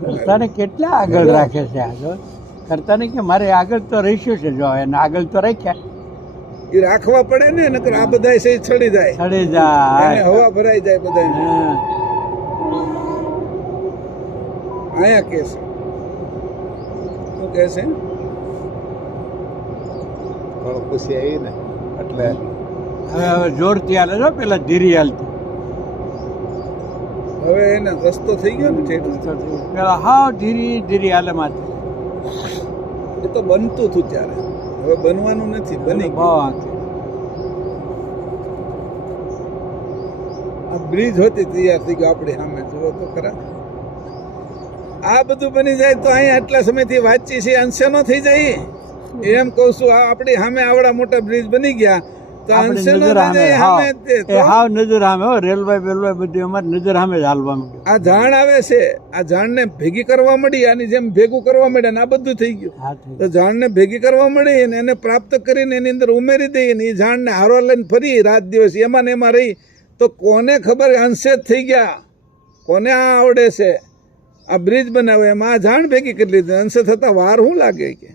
કરતાને કેટલા આગળ રાખે છે આગળ. કરતાને કે મારે આગળ તો રહીશું છે, જો એને આગળ તો રાખ્યા. એ રાખવા પડે ને, નકર આ બધા છે છડી જાય, ચડી જાય, એને હવા ભરાઈ જાય બધા. અહીંયા કે છે શું કે છે? ઘણું ખુશી આવી ને એટલે હવે જોરથી હાલે છો, પેલા ધીરી હાલતી. હવે એને રસ્તો થઈ ગયો ને ઠેઠ. પેલા હાવ ધીરી ધીરી હાલે માથે. એ તો બનતું હતું ત્યારે, હવે બનવાનું નથી, બની ગયું. આ બ્રિજ હોતી તૈયાર થઈ ગયો આપણી સામે, જુઓ તો ખરા. આ બધું બની જાય તો અહીંયા આટલા સમયથી વાતચીત છે અંશે નો થઈ જાય. એમ કહું છું, આ આપણી સામે આવડા મોટા બ્રિજ બની ગયા તો અંશે નો થઈ જાય. હાવ નજર સામે હો, રેલવે બેલવે બધું અમારી નજર સામે જ હાલવા માંડ્યું. આ ઝાડ આવે છે, આ ઝાડને ભેગી કરવા મળી, આની જેમ ભેગું કરવા મળે ને આ બધું થઈ ગયું. તો ઝાડને ભેગી કરવા મળી ને એને પ્રાપ્ત કરીને એની અંદર ઉમેરી દઈએ ને એ ઝાડને હારો લઈને ફરી રાત દિવસ એમાં ને એમાં રહી તો કોને ખબર અંશે જ થઈ ગયા. કોને આ આવડે છે? આ બ્રિજ બનાવે એમાં આ ઝાડ ભેગી કરી લીધી, અંશે થતા વાર શું લાગે કે.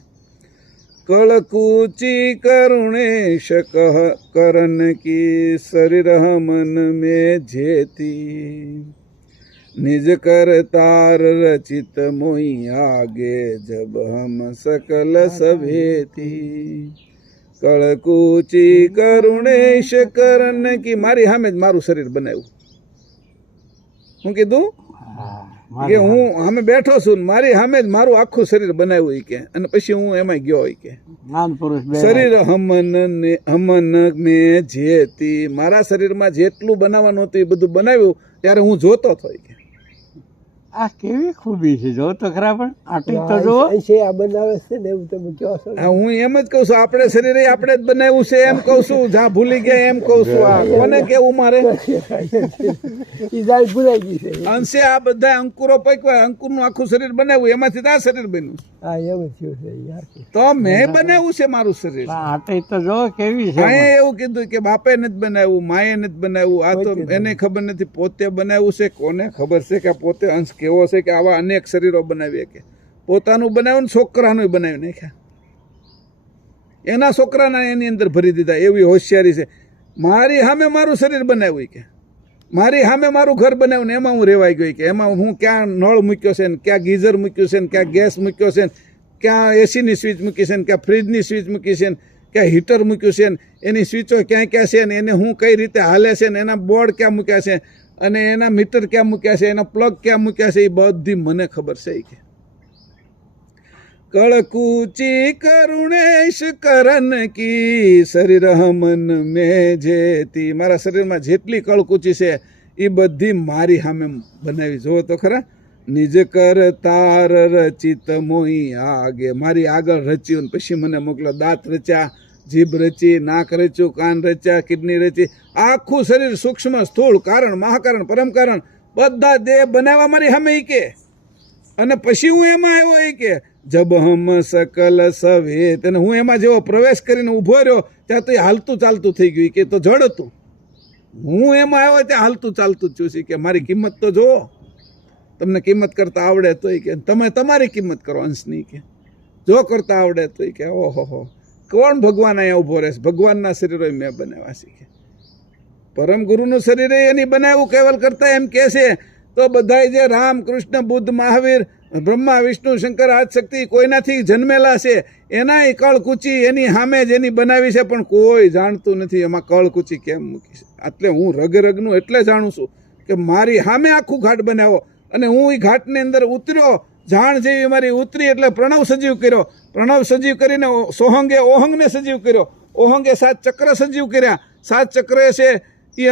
કળકૂચી કરુણેશ કહ કરન કી શરીર મન में જેતી निज करतार रचित मोहि आगे जब हम सकल सवेती. कळकूची करुणेश करन કી મારી સામે જ મારું શરીર બનાવ્યું. હું કીધું કે હું સામે બેઠો છું, મારી સામે જ મારું આખું શરીર બનાવ્યું કે, અને પછી હું એમાં ગયો કે શરીર હમન મેં જેતી. મારા શરીરમાં જેટલું બનાવવાનું હતું એ બધું બનાવ્યું ત્યારે હું જોતો હતો કે. આ કેવી ખૂબી છે, જો તો ખરા. પણ આટલી તો જો આ બનાવે છે ને એવું તમે કહો છો. હું એમ જ કહું છું, આપણે શરીર આપણે જ બનાવ્યું છે એમ કહું છું. જ્યાં ભૂલી ગયા એમ કહું છું. આ કોને કેવું મારે? ભૂલાઈ ગઈ છે અંશે આ બધા અંકુરો પૈકવા, અંકુરનું આખું શરીર બનાવ્યું, એમાંથી આ શરીર બન્યું. હા એમ થયું છે યાર. તો મેં બનાવ્યું છે મારું શરીર. આટલી તો જો કેવી છે. અહીંયા એવું કીધું કે બાપે નથી બનાવ્યું, માએ નથી બનાવ્યું. આ તો એને ખબર નથી પોતે બનાવ્યું છે. કોને ખબર છે કે પોતે અંશ કેવો છે કે આવા અનેક શરીરો બનાવીએ કે. પોતાનું બનાવ્યું, છોકરાનું બનાવી નાખ્યા, એના છોકરાના એની અંદર ભરી દીધા. એવી હોશિયારી છે. મારી સામે મારું શરીર બનાવ્યું કે મારી સામે મારું ઘર બનાવ્યું ને એમાં હું રેવાઈ ગઈ કે એમાં હું ક્યાં નળ મૂક્યો છે ને ક્યાં ગીઝર મૂક્યું છે ને ક્યાં ગેસ મૂક્યો છે ને ક્યાં એસીની સ્વિચ મૂકી છે ને ક્યાં ફ્રીજની સ્વિચ મૂકી છે ને ક્યાં હીટર મૂક્યું છે ને એની સ્વિચો ક્યાં ક્યાં છે ને એને હું કઈ રીતે હાલે છે ને એના બોર્ડ ક્યાં મૂક્યા છે અને એના મીટર ક્યાં મૂક્યા છે એના પ્લગ ક્યાં મૂક્યા છે એ બધી મને ખબર છે કે કળકુચી કરુણેશ કરન કી શરીર મન મેં જેતી, મારા શરીરમાં જેટલી કળકુચી છે એ બધી મારી સામે બનાવી. જોવો તો ખરા, નિજ કર તાર રચિત મોહી આગે, મારી આગળ રચ્યું પછી મને મોકલો. દાંત રચ્યા, જીભ રચી, નાક રચ્યું, કાન રચ્યા, કિડની રચી, આખું શરીર સૂક્ષ્મ સ્થૂળ કારણ મહાકારણ પરમ કારણ બધા દેહ બનાવવા મારી સામે ઈ કે. અને પછી હું એમાં આવ્યો એ કે જબ હમ સકલ સવેત, અને હું એમાં જેવો પ્રવેશ કરીને ઊભો રહ્યો ત્યાં તો એ હાલતું ચાલતું થઈ ગયું કે તો જડ હતું. હું એમાં આવ્યો ત્યાં હાલતું ચાલતું જ છું કે મારી કિંમત તો જુઓ, તમને કિંમત કરતા આવડે તોય કે તમે તમારી કિંમત કરો અંશની કે જો કરતા આવડે તોય કે ઓહો કોણ ભગવાન અહીંયા ઊભો રહેશે. ભગવાનના શરીરો મેં બનાવ્યા શીખે, પરમ ગુરુનું શરીર એની બનાવ્યું કેવલ કરતા એમ કે છે તો બધાય જે રામ કૃષ્ણ બુદ્ધ મહાવીર બ્રહ્મા વિષ્ણુ શંકર આદ શક્તિ કોઈનાથી જન્મેલા છે એના કળકુચી એની સામે જ એની બનાવી છે પણ કોઈ જાણતું નથી એમાં કળકુચી કેમ મૂકી છે. એટલે હું રગનું એટલે જાણું છું કે મારી સામે આખું ઘાટ બનાવો અને હું એ ઘાટની અંદર ઉતર્યો, જાણ જેવી મારી ઉતરી એટલે પ્રણવ સજીવ કર્યો. પ્રણવ સજીવ કરીને સોહંગે ઓહંગને સજીવ કર્યો, ઓહંગે 7 ચક્ર સજીવ કર્યા, 7 ચક્ર છે એ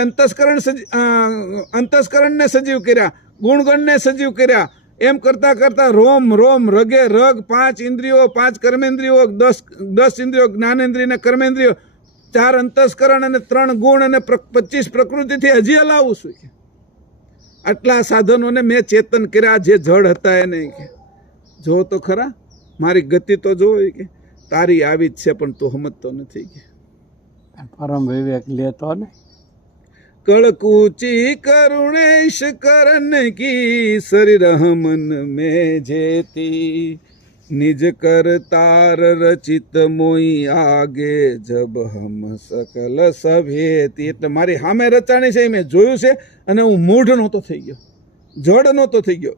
અંતસ્કરણને સજીવ કર્યા, ગુણગણને સજીવ કર્યા. એમ કરતાં કરતાં રોમ રોમ રગે રગ 5 ઇન્દ્રિયો 5 કર્મેન્દ્રિયો 10 ઇન્દ્રિયો જ્ઞાનેન્દ્રિય ને કર્મેન્દ્રિયો 4 અંતસ્કરણ અને 3 ગુણ અને 25 પ્રકૃતિથી હજી હલાવું છું કે આટલા સાધનોને મેં ચેતન કર્યા જે જડ હતા એને કે જો તો ખરા મારી ગતિ તો જો કે તારી આવી જ છે પણ તું સમજતો નથી કે પરમ વિવેક લેતો ને. કળકુચી કરુણેશ કરન કી શરીર મન મેં જેતી, નિજ કર તાર રચિત મોઈ આગે જબ હમ સકલ સભેતી. એટલે મારી સામે રચાણી છે એ મેં જોયું છે અને હું મૂઢ નહોતો થઈ ગયો, જડ નહોતો થઈ ગયો,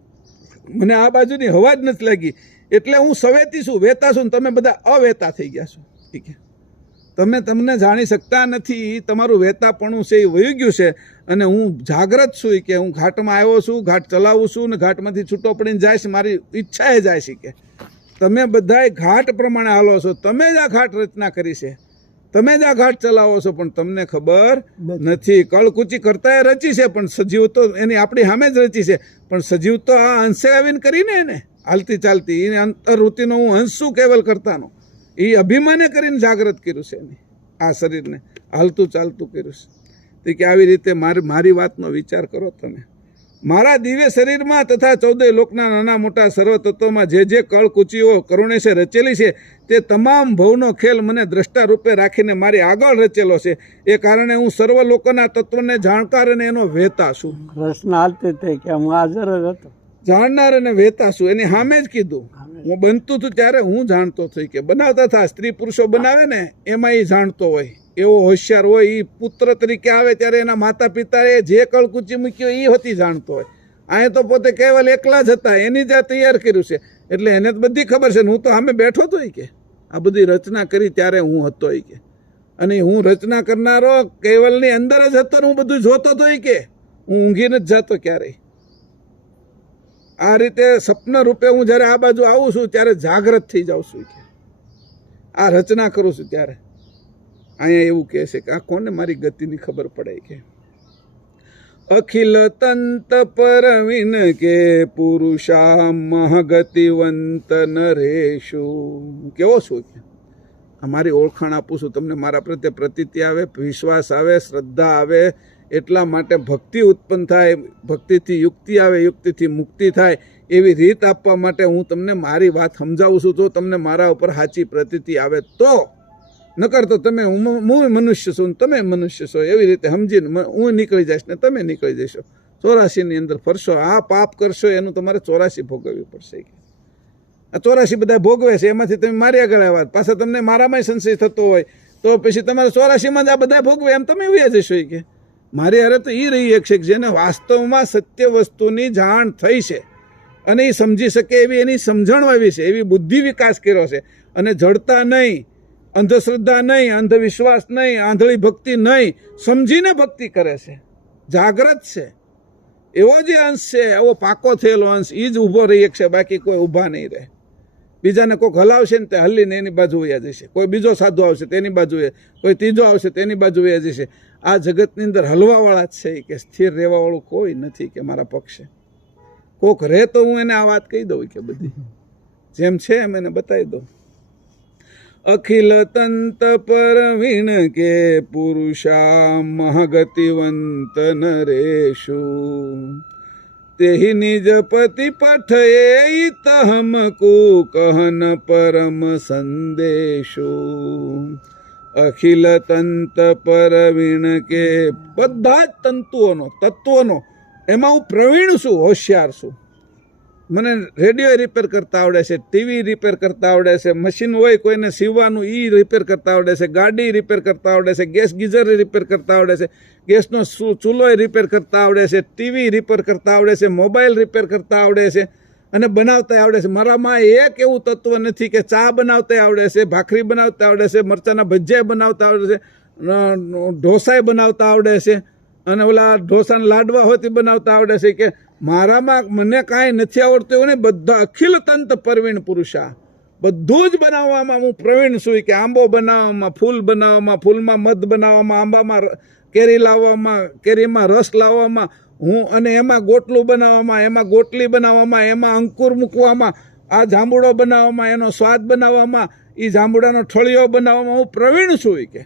મને આ બાજુની હવા જ નથી લાગી. એટલે હું સવેતી છું, વેતા છું, તમે બધા અવેતા થઈ ગયા છો. ઠીક છે, તમે તમને જાણી શકતા નથી, તમારું વેતાપણું છે એ વહી ગયું છે અને હું જાગ્રત છું કે હું ઘાટમાં આવ્યો છું, ઘાટ ચલાવું છું ને ઘાટમાંથી છૂટો પડીને જાય છે, મારી ઈચ્છાએ જાય છે કે તમે બધાય ઘાટ પ્રમાણે હાલો છો, તમે જ આ ઘાટ રચના કરી છે, તમે જ આ ઘાટ ચલાવો છો પણ તમને ખબર નથી. કળકુચી કરતા એ રચી છે પણ સજીવ તો એની આપણી સામે જ રચી છે પણ સજીવ તો આ અંશે આવીને કરીને એને હાલતી ચાલતી એને અંતરવૃત્તિનો હું અંશ શું કેવલ કરતાનો એ અભિમાને કરીને જાગૃત કર્યું છે એની આ શરીરને હાલતું ચાલતું કર્યું છે. કે આવી રીતે મારી વાતનો વિચાર કરો તમે. મારા દિવ્ય શરીરમાં તથા 14 લોકના નાના મોટા સર્વ તત્વોમાં જે કળકુચીઓ કરુણેશે રચેલી છે તે તમામ ભવનો ખેલ મને દ્રષ્ટા રૂપે રાખીને મારી આગળ રચેલો છે. એ કારણે હું સર્વ લોકોના તત્વને જાણકાર અને એનો વેતા છું. પ્રશ્ન હાલતે તે કે હું હાજર જ હતો, જાણનાર અને વેતા છું. એની સામે જ કીધું હું બનતું હતું ત્યારે હું જાણતો થઈ કે બનાવતા હતા સ્ત્રી પુરુષો બનાવે ને એમાં એ જાણતો હોય, એવો હોશિયાર હોય. એ પુત્ર તરીકે આવે ત્યારે એના માતા પિતાએ જે કળકુચી મૂક્યો એ હતી જાણતો હોય. અહીંયા તો પોતે કેવલ એકલા જ હતા, એની જ તૈયાર કર્યું છે એટલે એને તો બધી ખબર છે. હું તો સામે બેઠો હતો કે આ બધી રચના કરી ત્યારે હું હતો કે, અને હું રચના કરનારો કેવલની અંદર જ હતો ને હું બધું જોતો હતો કે હું ઊંઘીને જ જતો ક્યારેય. આ રીતે સપના રૂપે હું જ્યારે આ બાજુ આવું છું ત્યારે જાગ્રત થઈ જાઉં છું કે આ રચના કરું છું ત્યારે. અહીંયા એવું કહે છે કે આ કોને મારી ગતિની ખબર પડે કે અખિલ તંત પરવીન કે પુરુષા મહાગતિવંત નરેશુ. કેવો છું કે આ મારી ઓળખાણ આપું છું તમને, મારા પ્રત્યે પ્રતીતિ આવે, વિશ્વાસ આવે, શ્રદ્ધા આવે, એટલા માટે ભક્તિ ઉત્પન્ન થાય, ભક્તિથી યુક્તિ આવે, યુક્તિથી મુક્તિ થાય એવી રીત આપવા માટે હું તમને મારી વાત સમજાવું છું. જો તમને મારા ઉપર સાચી પ્રતીતિ આવે તો, નકર તો તમે હું મનુષ્ય છું તમે મનુષ્ય છો એવી રીતે સમજીને હું નીકળી જઈશ ને તમે નીકળી જશો. 84ની અંદર ફરશો, આ પાપ કરશો એનું તમારે 84 ભોગવવી પડશે. આ 84 બધા ભોગવે છે એમાંથી તમે મારી આગળ આવ્યા, પાછા તમને મારામાં સંશય થતો હોય તો પછી તમારે 84માં જ આ બધા ભોગવે એમ તમે વ્યા જશો કે મારી હારે તો એ રહી એક છે કે જેને વાસ્તવમાં સત્ય વસ્તુની જાણ થઈ છે અને એ સમજી શકે એવી એની સમજણ આવી છે, એવી બુદ્ધિ વિકાસ કર્યો છે, અને જડતા નહીં, અંધશ્રદ્ધા નહીં, અંધવિશ્વાસ નહીં, આંધળી ભક્તિ નહીં, સમજીને ભક્તિ કરે છે, જાગ્રત છે. એવો જે અંશ છે, એવો પાકો થયેલો અંશ, એ જ ઊભો રહી છે, બાકી કોઈ ઊભા નહીં રહે. બીજાને કોઈક હલાવશે ને તે હલીને એની બાજુ વયા જશે, કોઈ બીજો સાધુ આવશે તેની બાજુ, કોઈ ત્રીજો આવશે તેની બાજુ વયા જશે. આ જગતની અંદર હલવાવાળા જ છે કે સ્થિર રહેવાવાળું કોઈ નથી કે મારા પક્ષે. કોક રહે તો હું એને આ વાત કહી દઉં કે બધી જેમ છે એમ એને બતાવી દઉં. અખિલ તંત પરવીણ કે પુરુષા મહાગતિવંત નરેશુ તેહી નિજ પતિ પઠયે તહમ કુકહન પરમ સંદેશો. અખિલ તંત પરવીણ કે બધા જ તંતુઓનો, તત્વોનો, એમાં હું પ્રવીણ છું, હોશિયાર છું. મને રેડિયો રિપેર કરતા આવડે છે, ટીવી રિપેર કરતા આવડે છે, મશીન હોય કોઈને સીવવાનું એ રિપેર કરતા આવડે છે, ગાડી રિપેર કરતા આવડે છે, ગેસ ગીઝર રિપેર કરતા આવડે છે, ગેસનો ચૂલો રિપેર કરતા આવડે છે, ટીવી રિપેર કરતા આવડે છે, મોબાઈલ રિપેર કરતા આવડે છે, અને બનાવતા આવડે છે. મારામાં એક એવું તત્વ નથી કે ચા બનાવતા આવડે છે, ભાખરી બનાવતા આવડે છે, મરચાના ભજીયા બનાવતા આવડે છે, ઢોસાય બનાવતા આવડે છે, અને ઓલા ઢોસાના લાડવા હોય તે બનાવતા આવડે છે. કે મારામાં મને કાંઈ નથી આવડતું એવું નહીં. બધા અખિલ તંત પરવીણ પુરુષા, બધું જ બનાવવામાં હું પ્રવીણ છું. કે આંબો બનાવવામાં, ફૂલ બનાવવામાં, ફૂલમાં મધ બનાવવામાં, આંબામાં કેરી લાવવામાં, કેરીમાં રસ લાવવામાં હું, અને એમાં ગોટલું બનાવવામાં, એમાં ગોટલી બનાવવામાં, એમાં અંકુર મૂકવામાં, આ જાંબુડો બનાવવામાં, એનો સ્વાદ બનાવવામાં, એ જાંબુડાનો ઠળિયો બનાવવામાં હું પ્રવીણ છું. કે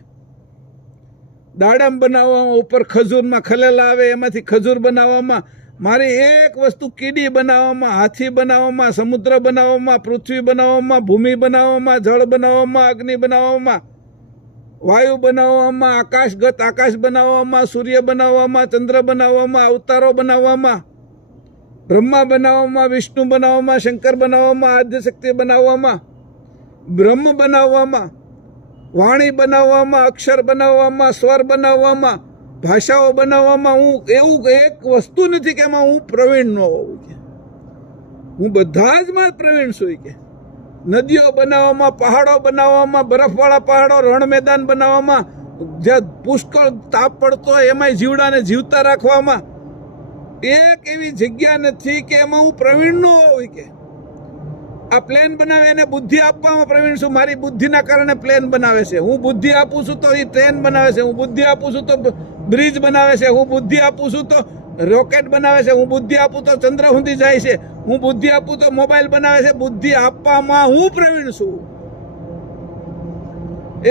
દાડમ બનાવવામાં, ઉપર ખજૂરમાં ખલેલા આવે એમાંથી ખજૂર બનાવવામાં, મારી એક વસ્તુ કીડી બનાવવામાં, હાથી બનાવવામાં, સમુદ્ર બનાવવામાં, પૃથ્વી બનાવવામાં, ભૂમિ બનાવવામાં, જળ બનાવવામાં, અગ્નિ બનાવવામાં, વાયુ બનાવવામાં, આકાશગત આકાશ બનાવવામાં, સૂર્ય બનાવવામાં, ચંદ્ર બનાવવામાં, અવતારો બનાવવામાં, બ્રહ્મા બનાવવામાં, વિષ્ણુ બનાવવામાં, શંકર બનાવવામાં, આદ્યશક્તિ બનાવવામાં, બ્રહ્મ બનાવવામાં, વાણી બનાવવામાં, અક્ષર બનાવવામાં, સ્વર બનાવવામાં, ભાષાઓ બનાવવામાં હું એવું એક વસ્તુ નથી કે એમાં હું પ્રવીણ ન હોઉં. કે હું બધા જ માં પ્રવીણ છું. કે નદીઓ બનાવવામાં, પહાડો બનાવવામાં, બરફવાળા પહાડો, રણ મેદાન બનાવવામાં, જ્યાં પુષ્કળ તાપ પડતો હોય એમાંય જીવડાને જીવતા રાખવામાં, એક એવી જગ્યા નથી કે એમાં હું પ્રવીણ ન હોઉં. કે આ પ્લેન બનાવે એને બુદ્ધિ આપવામાં પ્રવીણ છું. મારી બુદ્ધિના કારણે પ્લેન બનાવે છે. હું બુદ્ધિ આપું છું તો એ ટ્રેન બનાવે છે. હું બુદ્ધિ આપું છું તો બ્રિજ બનાવે છે. હું બુદ્ધિ આપું છું તો રોકેટ બનાવે છે. હું બુદ્ધિ આપું તો ચંદ્ર સુધી જાય છે. હું બુદ્ધિ આપું તો મોબાઈલ બનાવે છે. બુદ્ધિ આપવામાં હું પ્રવીણ છું.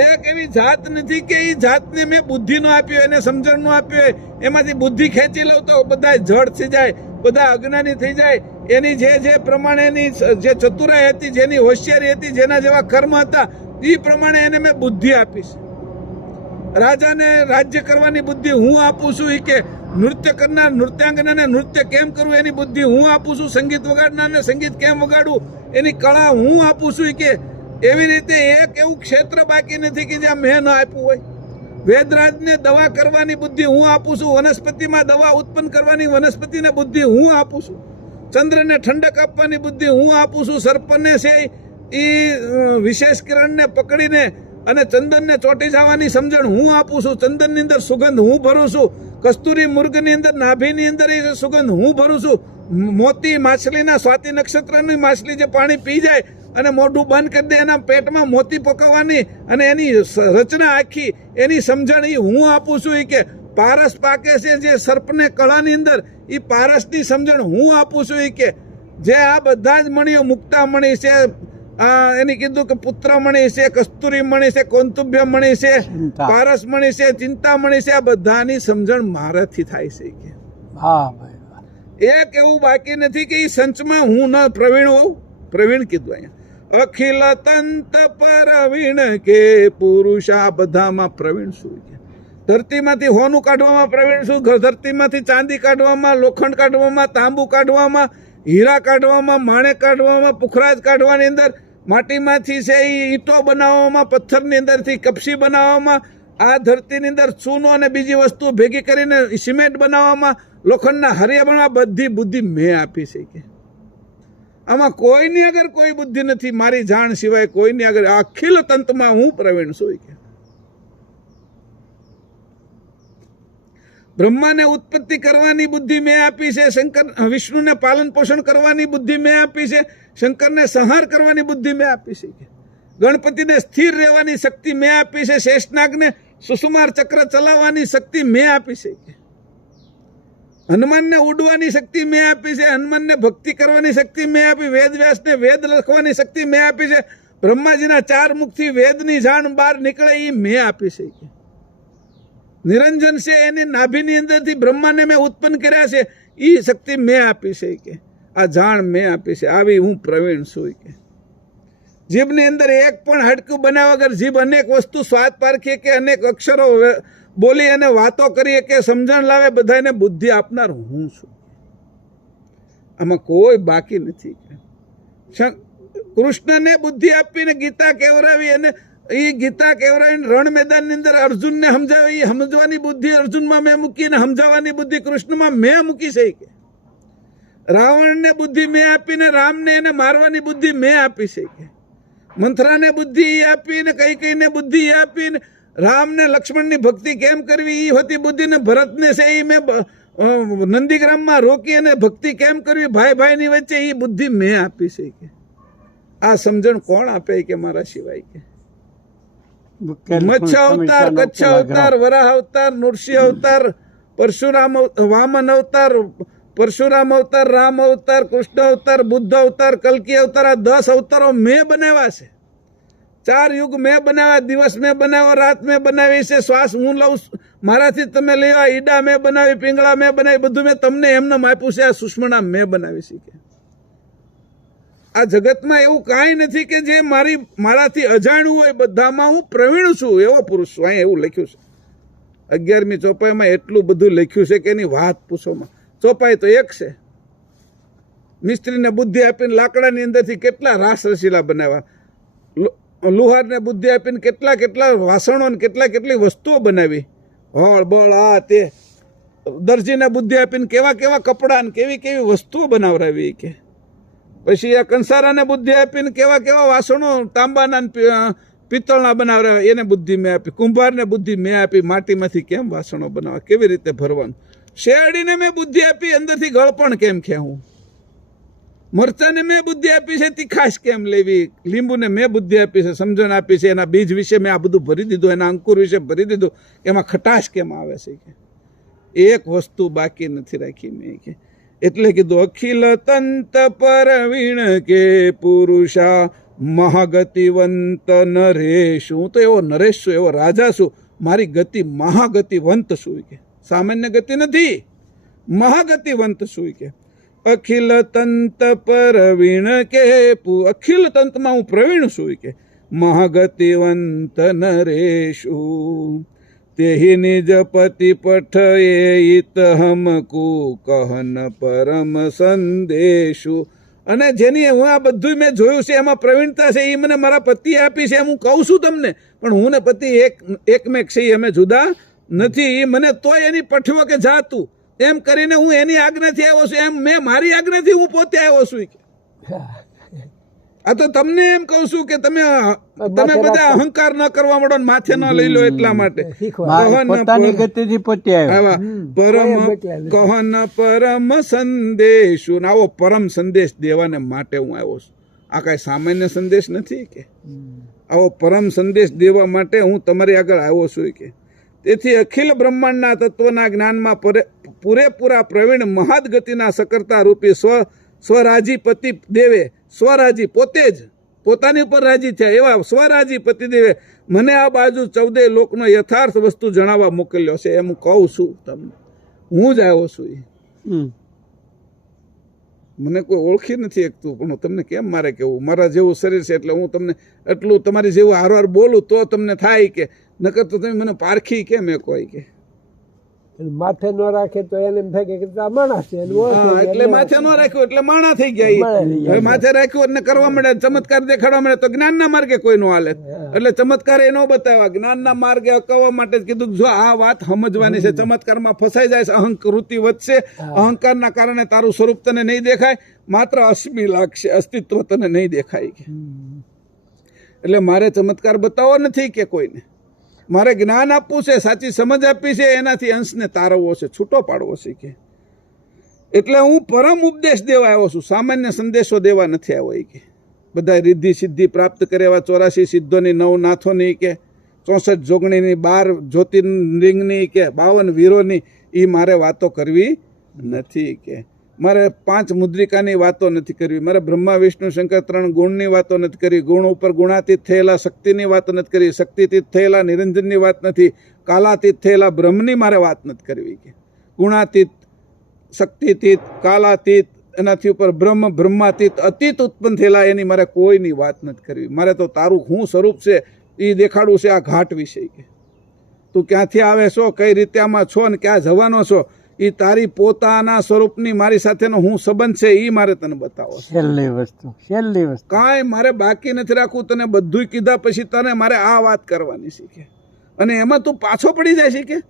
એક એવી જાત નથી કે એ જાતને મેં બુદ્ધિ નો આપ્યો, એને સમજણ નો આપ્યો, એમાંથી બુદ્ધિ ખેંચી લઉં તો બધા જડ થઈ જાય, બધા અજ્ઞાની થઈ જાય. એની જે પ્રમાણેની જે ચતુરાઈ હતી, જેની હોશિયારી હતી, જેના જેવા કર્મ હતા, એ પ્રમાણે એને મેં બુદ્ધિ આપીશ. રાજાને રાજ્ય કરવાની બુદ્ધિ હું આપું છું. કે નૃત્ય કરનાર નૃત્યાંગનાને નૃત્ય કેમ કરવું એની બુદ્ધિ હું આપું છું. સંગીત વગાડનારને સંગીત કેમ વગાડવું એની કળા હું આપું છું. કે એવી રીતે એક એવું ક્ષેત્ર બાકી નથી કે જ્યાં મેં ન આપ્યું હોય. વેદરાજને દવા કરવાની બુદ્ધિ હું આપું છું. વનસ્પતિમાં દવા ઉત્પન્ન કરવાની વનસ્પતિને બુદ્ધિ હું આપું છું. ચંદ્રને ઠંડક આપવાની બુદ્ધિ હું આપું છું. સર્પને છે એ વિશેષ કિરણને પકડીને અને ચંદનને ચોંટી જવાની સમજણ હું આપું છું. ચંદનની અંદર સુગંધ હું ભરું છું. કસ્તુરી મૃગની અંદર નાભીની અંદર એ સુગંધ હું ભરું છું. મોતી માછલીના સ્વાતિ નક્ષત્રની માછલી જે પાણી પી જાય અને મોઢું બંધ કરી દે, એના પેટમાં મોતી પકાવવાની અને એની રચના આખી એની સમજણ એ હું આપું છું. કે પારસ પાકે છે જે સર્પને કળાની અંદર, એ પારસની સમજણ હું આપું છું. કે જે આ બધા જ મણીઓ, મુક્તામણી છે, એની કીધું કે પુત્રમણી છે, કસ્તુરી મણી છે, કૌંતુભ્ય મણી છે, પારસ મણી છે, ચિંતામણી છે, આ બધાની સમજણ મારાથી થાય છે. કે હા ભાઈ, એક એવું બાકી નથી કે એ સંચમાં હું ન પ્રવીણ હોઉં. પ્રવીણ કીધું અહીંયા. અખિલ તંત પરવીણ કે પુરુષા, બધામાં પ્રવીણ છું. ધરતીમાંથી હોનું કાઢવામાં પ્રવીણ છું. ધરતીમાંથી ચાંદી કાઢવામાં, લોખંડ કાઢવામાં, તાંબુ કાઢવામાં, હીરા કાઢવામાં, માણેક કાઢવામાં, પુખરાજ કાઢવાની અંદર, માટીમાંથી છે એ ઈંટો બનાવવામાં, પથ્થરની અંદરથી કપસી બનાવવામાં, આ ધરતીની અંદર ચૂનો અને બીજી વસ્તુ ભેગી કરીને સિમેન્ટ બનાવવામાં, લોખંડના હરિયા બનાવવા બધી બુદ્ધિ મેં આપી છે કે આમાં કોઈની આગળ કોઈ બુદ્ધિ નથી, મારી જાણ સિવાય કોઈની આગળ. અખિલ તંત્રમાં હું પ્રવીણ છું કે બ્રહ્માને ઉત્પત્તિ કરવાની બુદ્ધિ મેં આપી છે, શંકર વિષ્ણુને પાલન પોષણ કરવાની બુદ્ધિ મેં આપી છે, શંકરને સંહાર કરવાની બુદ્ધિ મેં આપી છે કે ગણપતિને સ્થિર રહેવાની શક્તિ મેં આપી છે, શેષનાગને સુસુમાર ચક્ર ચલાવવાની શક્તિ મેં આપી છે કે હનુમાનને ઉડવાની શક્તિ મેં આપી છે, હનુમાનને ભક્તિ કરવાની શક્તિ મેં આપી, વેદવ્યાસને વેદ લખવાની શક્તિ મેં આપી છે, બ્રહ્માજીના 4 મુખથી વેદની જાણ બહાર નીકળે એ મેં આપી છે કે નિરંજન છે એની નાભીની અંદરથી બ્રહ્માને મેં ઉત્પન્ન કર્યા છે, એ શક્તિ મેં આપી છે કે આ જાણ મેં આપી છે. આવી હું પ્રવીણ છું કે જીભની અંદર એક પણ હાડકું બનાવ્યા વગર જીભ અનેક વસ્તુ સ્વાદ પારખીએ કે અનેક અક્ષરો બોલી અને વાતો કરીએ કે સમજણ લાવે, બધાને બુદ્ધિ આપનાર હું છું. આમાં કોઈ બાકી નથી. કૃષ્ણને બુદ્ધિ આપીને ગીતા કેવરાવી અને એ ગીતા કેવરાવીને રણ મેદાનની અંદર અર્જુનને સમજાવી, એ સમજવાની બુદ્ધિ અર્જુનમાં મેં મૂકીને સમજાવવાની બુદ્ધિ કૃષ્ણમાં મેં મૂકી છે કે રાવણને બુદ્ધિ મેં આપીને રામને એને મારવાની બુદ્ધિ મેં આપી છે કે મંથરાને બુદ્ધિ આપીને કઈને બુદ્ધિ આપીને રામને લક્ષ્મણની ભક્તિ કેમ કરવી એ હતી બુદ્ધિને, ભરતને છે એ મેં નંદીગ્રામમાં રોકી અને ભક્તિ કેમ કરવી ભાઈ ભાઈની વચ્ચે એ બુદ્ધિ મેં આપી છે કે આ સમજણ કોણ આપે કે મારા સિવાય કે મત્સ્ય અવતાર, કચ્છ અવતાર, વરાહ અવતાર, નૃસિંહ અવતાર, પરશુરામ વામન અવતાર, પરશુરામ અવતાર, રામ અવતાર, કૃષ્ણ અવતાર, બુદ્ધ અવતાર, કલ્કી અવતાર, આ 10 અવતારો મેં બનાવ્યા છે. 4 યુગ મેં બનાવ્યા, દિવસ મેં બનાવ્યો, રાત મેં બનાવી છે, શ્વાસ હું લઉં મારાથી તમે લેવા, ઈડા મેં બનાવી, પિંગળા મેં બનાવી, બધું મેં તમને એમને આપ્યું છે. આ સુષ્મણા મેં બનાવી છે. આ જગતમાં એવું કાંઈ નથી કે જે મારાથી અજાણ્યું હોય, બધામાં હું પ્રવીણ છું એવો પુરુષ છું. અહીં એવું લખ્યું છે 11મી ચોપાઈમાં એટલું બધું લખ્યું છે કે એની વાત પૂછોમાં. ચોપાઈ તો એક છે. મિસ્ત્રીને બુદ્ધિ આપીને લાકડાની અંદરથી કેટલા રાસ રસીલા બનાવ્યા, લુહારને બુદ્ધિ આપીને કેટલા વાસણો ને કેટલી વસ્તુઓ બનાવી, હળ બળ આ તે. દરજીને બુદ્ધિ આપીને કેવા કપડાં ને કેવી વસ્તુઓ બનાવરાવી કે પછી આ કંસારાને બુદ્ધિ આપીને કેવા વાસણો તાંબાના પિત્તળના બનાવરાવ્યા, એને બુદ્ધિ મેં આપી. કુંભારને બુદ્ધિ મેં આપી, માટીમાંથી કેમ વાસણો બનાવવા, કેવી રીતે ભરવાનું. શેરડીને મેં બુદ્ધિ આપી, અંદરથી ગળપણ કેમ ખેવું. મરચાને મેં બુદ્ધિ આપી છે, તીખાશ કેમ લેવી. લીંબુને મેં બુદ્ધિ આપી છે, સમજણ આપી છે, એના બીજ વિશે મેં આ બધું ભરી દીધું, એના અંકુર વિશે ભરી દીધું, એમાં ખટાશ કેમ આવે છે કે એક વસ્તુ બાકી નથી રાખી મેં કે. એટલે કીધું અખિલ તંત પરવીણ કે પુરુષા મહાગતિવંત નરેશ. હું તો એવો નરેશ છું, એવો રાજા છું, મારી ગતિ મહાગતિવંત છું કે સામાન્ય ગતિ નથી, મહાગતિવંત છું કે. અખિલ તંત પરવીણ કે અખિલ તંતમાં હું પ્રવીણ છું કે મહાગતિવંત નરેશુ તેહી નિજ પતિ પઠયેત હમકુ કહન પરમ સંદેશુ. અને જેની હું આ બધું મેં જોયું છે એમાં પ્રવીણતા છે, એ મને મારા પતિ આપી છે, હું કહું છું તમને. પણ હું ને પતિ એકમેક છે, અમે જુદા નથી. એ મને તોય એની પઠ્યો કે જા તું એમ કરીને હું એની આજ્ઞાથી આવ્યો છું, એમ મેં મારી આજ્ઞાથી હું પોતે આવ્યો છું. આ તો તમને એમ કહું છું કે તમે બધા અહંકાર ન કરવા માંડો, માથે ન લઈ લો એટલા માટે. પોતાની ગતિથી પોતે આવ્યા. પરમ કહન પરમ સંદેશુ. આવો પરમ સંદેશ દેવાને માટે હું આવ્યો છું. આ કાંઈ સામાન્ય સંદેશ નથી કે આવો પરમ સંદેશ દેવા માટે હું તમારી આગળ આવ્યો છું કે. તેથી અખિલ બ્રહ્માંડના તત્વના જ્ઞાનમાં પૂરેપૂરા પ્રવીણ મહાદ ગતિના સકર્તા રૂપી સ્વરાજી પતિ દેવે, સ્વરાજી પોતે જ પોતાની ઉપર રાજી થયા એવા સ્વરાજી પતિ દેવે મને આ બાજુ 14 લોકનો યથાર્થ વસ્તુ જણાવવા મોકલ્યો છે. એમ હું કહું છું તમને, હું જ આવ્યો છું. મને કોઈ ઓળખી નથી શકતું, પણ તમને કેમ મારે કેવું, મારા જેવું શરીર છે એટલે હું તમને એટલું તમારી જેવું હારવાર બોલું તો તમને થાય કે, નકર તો તમે મને પારખી કેમ એ કોઈ કે. અને માથે ન રાખે તો એને એમ થાય કે આ માણસ છે એને ઓળખે હા, એટલે માથે ન રાખ્યું એટલે માણા થઈ ગયા ઈ. માણા થઈ ગયા. હવે માથે રાખ્યું એટલે કરવા મળે, ચમત્કાર દેખાડવા મળે તો જ્ઞાનના માર્ગે કોઈ નો હાલે. એટલે ચમત્કાર એ નો બતાવ્યા, જ્ઞાનના માર્ગે અકવવા માટે જ કીધું કે જો આ વાત સમજવાની છે. ચમત્કારમાં ફસાઈ જાય છે, અહંકૃતિ વધશે, અહંકારના કારણે તારું સ્વરૂપ તને નહીં દેખાય, માત્ર અસ્મિ લાગશે, અસ્તિત્વ તને નહીં દેખાય કે. એટલે મારે ચમત્કાર બતાવવો નથી કે કોઈને, મારે જ્ઞાન આપવું છે, સાચી સમજ આપવી છે, એનાથી અંશને તારવવો છે, છૂટો પાડવો છે કે. એટલે હું પરમ ઉપદેશ દેવા આવ્યો છું, સામાન્ય સંદેશો દેવા નથી આવ્યો એ કે. બધા રિદ્ધિ સિદ્ધિ પ્રાપ્ત કરે એવા 84 સિદ્ધોની 9 નાથોની કે 64 જોગણીની 12 જ્યોતિર્લિંગની કે 52 વીરોની એ મારે વાતો કરવી નથી કે. મારે 5 મુદ્રિકાની વાતો નથી કરવી, મારે બ્રહ્મા વિષ્ણુ શંકર 3 ગુણની વાતો નથી કરવી, ગુણ ઉપર ગુણાતીત થયેલા શક્તિની વાત નથી કરવી, શક્તિતીત થયેલા નિરંજનની વાત નથી, કાલાતીત થયેલા બ્રહ્મની મારે વાત નથી કરવી કે. ગુણાતીત, શક્તિતીત, કાલાતીત, એનાથી ઉપર બ્રહ્મ, બ્રહ્માતીત, અતીત ઉત્પન્ન થયેલા એની મારે કોઈની વાત નથી કરવી. મારે તો તારું શું સ્વરૂપ છે એ દેખાડવું છે આ ઘાટ વિશે કે. તું ક્યાંથી આવે છો, કઈ રીતે આમાં છો ને ક્યાં જવાનો છો, એ તારી પોતાના સ્વરૂપની મારી સાથેનો હું સંબંધ છે એ મારે તને બતાવો છે. છેલ્લી વસ્તુ કાંઈ મારે બાકી નથી રાખવું. તને બધું કીધા પછી તને મારે આ વાત કરવાની છે કે. અને એમાં તું પાછો પડી જાય છે કે.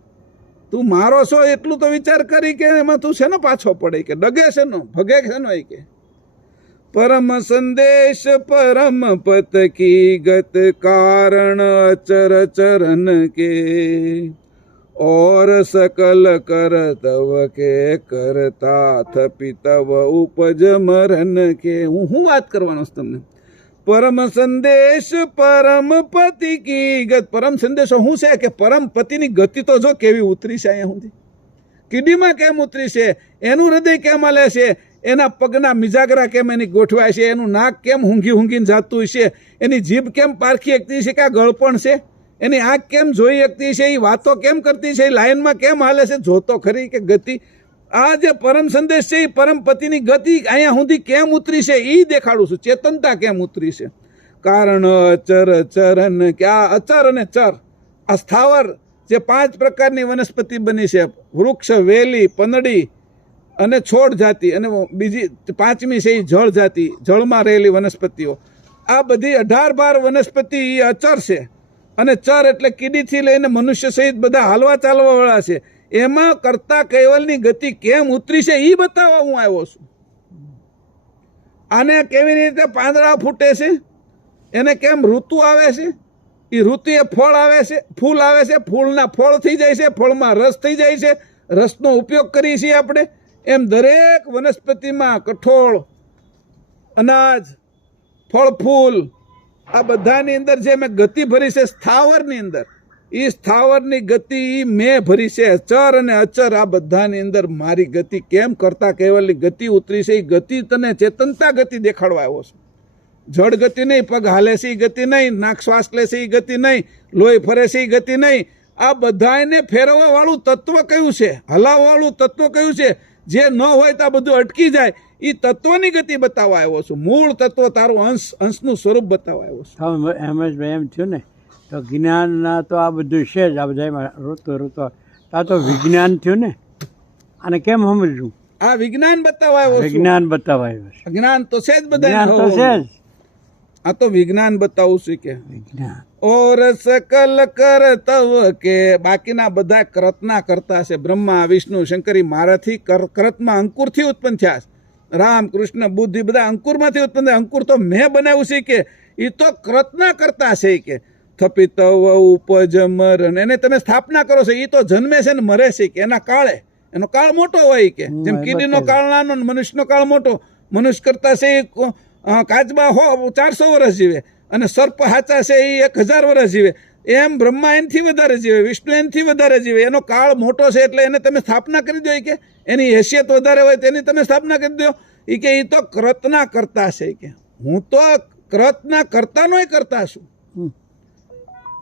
તું મારો છો એટલું તો વિચાર કરી કે એમાં તું છે ને પાછો પડે કે, ડગે છે નો, ભગે છે નો એ કે. પરમ સંદેશ પરમ પત કી ગત કારણ અચર ચરણ કે, और सकल कर तव के करता थपी तव उपज मरण के. હું વાત કરવાનો છું તમને. પરમ સંદેશ પરમ પતિ કી ગત. પરમ સંદેશો શું છે કે પરમ પતિની ગતિ તો જો કેવી ઉતરી છે અહીંયા સુધી. કીડીમાં કેમ ઉતરી છે, એનું હૃદય કેમ હાલે છે, એના પગના મિજાગરા કેમ એની ગોઠવાય છે, એનું નાક કેમ ઊંઘીને જાતું છે, એની જીભ કેમ પારખી શકતી છે કે આ ગળપણ છે, એની આંખ કેમ જોઈ શકતી છે, એ વાતો કેમ કરતી છે, એ લાઈનમાં કેમ હાલે છે, જોતો ખરી કે ગતિ. આ જે પરમ સંદેશ છે એ પરમ પતિની ગતિ અહીંયા સુધી કેમ ઉતરી છે એ દેખાડું છું, ચેતનતા કેમ ઉતરી છે. કારણ અચર ચરણ કે આ અચર અને ચર, આ સ્થાવર જે 5 પ્રકારની વનસ્પતિ બની છે, વૃક્ષ, વેલી, પનડી અને છોડ જાતિ, અને બીજી 5મી છે એ જળ જાતિ, જળમાં રહેલી વનસ્પતિઓ. આ બધી 18-12 વનસ્પતિ એ અચર છે. અને ચર એટલે કીડીથી લઈને મનુષ્ય સહિત બધા હાલવા ચાલવા વાળા છે. એમાં કરતા કૈવલની ગતિ કેમ ઉતરી છે એ બતાવવા હું આવ્યો છું. આને કેવી રીતે પાંદડા ફૂટે છે, એને કેમ ઋતુ આવે છે, એ ઋતુએ ફળ આવે છે, ફૂલ આવે છે, ફૂલના ફળ થઈ જાય છે, ફળમાં રસ થઈ જાય છે, રસનો ઉપયોગ કરીએ છીએ આપણે. એમ દરેક વનસ્પતિમાં કઠોળ, અનાજ, ફળ, ફૂલ, આ બધાની અંદર જે મેં ગતિ ભરી છે સ્થાવરની અંદર, એ સ્થાવરની ગતિ મેં ભરી છે. ચર અને અચર આ બધાની અંદર મારી ગતિ કેમ કરતા કેવલની ગતિ ઉતરી છે, એ ગતિ તને ચેતનતા ગતિ દેખાડવા આવ્યો છે. જળ ગતિ નહીં, પગ હાલે છે એ ગતિ નહીં, નાક શ્વાસ લે છે એ ગતિ નહીં, લોહી ફરે છે એ ગતિ નહીં. આ બધાને ફેરવવા વાળું તત્વ કયું છે, હલાવવા વાળું તત્વ કયું છે, જે ન હોય તો આ બધું અટકી જાય, એ તત્વની ગતિ બતાવવા આવ્યો છું. મૂળ તત્વ તારું અંશનું સ્વરૂપ બતાવવા આવ્યો છું. એમ જ એમ થયું ને, તો જ્ઞાનના તો આ બધું છે જ, આ બધામાં ઋતુ આ તો વિજ્ઞાન થયું ને. આને કેમ સમજવું? આ વિજ્ઞાન બતાવવા આવ્યો છું. વિજ્ઞાન બતાવવા આવ્યો છે. જ્ઞાન તો છે જ બધા, જ્ઞાન તો છે જ. આ તો વિજ્ઞાન બતાવું છું કે. વિજ્ઞાન ઓર સકલ કરતવ કે બાકીના બધા કરતના કરતા છે. બ્રહ્મા, વિષ્ણુ, શંકરી મારાથી કરતમાં અંકુરથી ઉત્પન્ન થયા છે. રામ, કૃષ્ણ, બુદ્ધિ બધા અંકુરમાંથી ઉત્પન્ન થયા. અંકુર તો મેં બનાવ્યું છે કે, એ તો કરતના કરતા છે કે. થપિતવ ઉપજ મરણ, એને તમે સ્થાપના કરો છો, એ તો જન્મે છે ને મરે છે કે. એના કાળે, એનો કાળ મોટો હોય કે. જેમ કીડીનો કાળ નાનો, મનુષ્યનો કાળ મોટો. મનુષ્ય કરતા છે કાચબા 400 વર્ષ જીવે, અને સર્પ હાચા છે એ 1000 વર્ષ જીવે. એમ બ્રહ્મા એનથી વધારે જીવે, વિષ્ણુ એનથી વધારે જીવે. એનો કાળ મોટો છે એટલે એને તમે સ્થાપના કરી દો કે. એની હેસિયત વધારે હોય તેની તમે સ્થાપના કરી દો. એ કે એ તો કરતના કરતા છે કે. હું તો કરતના કરતાનોય કરતા છું.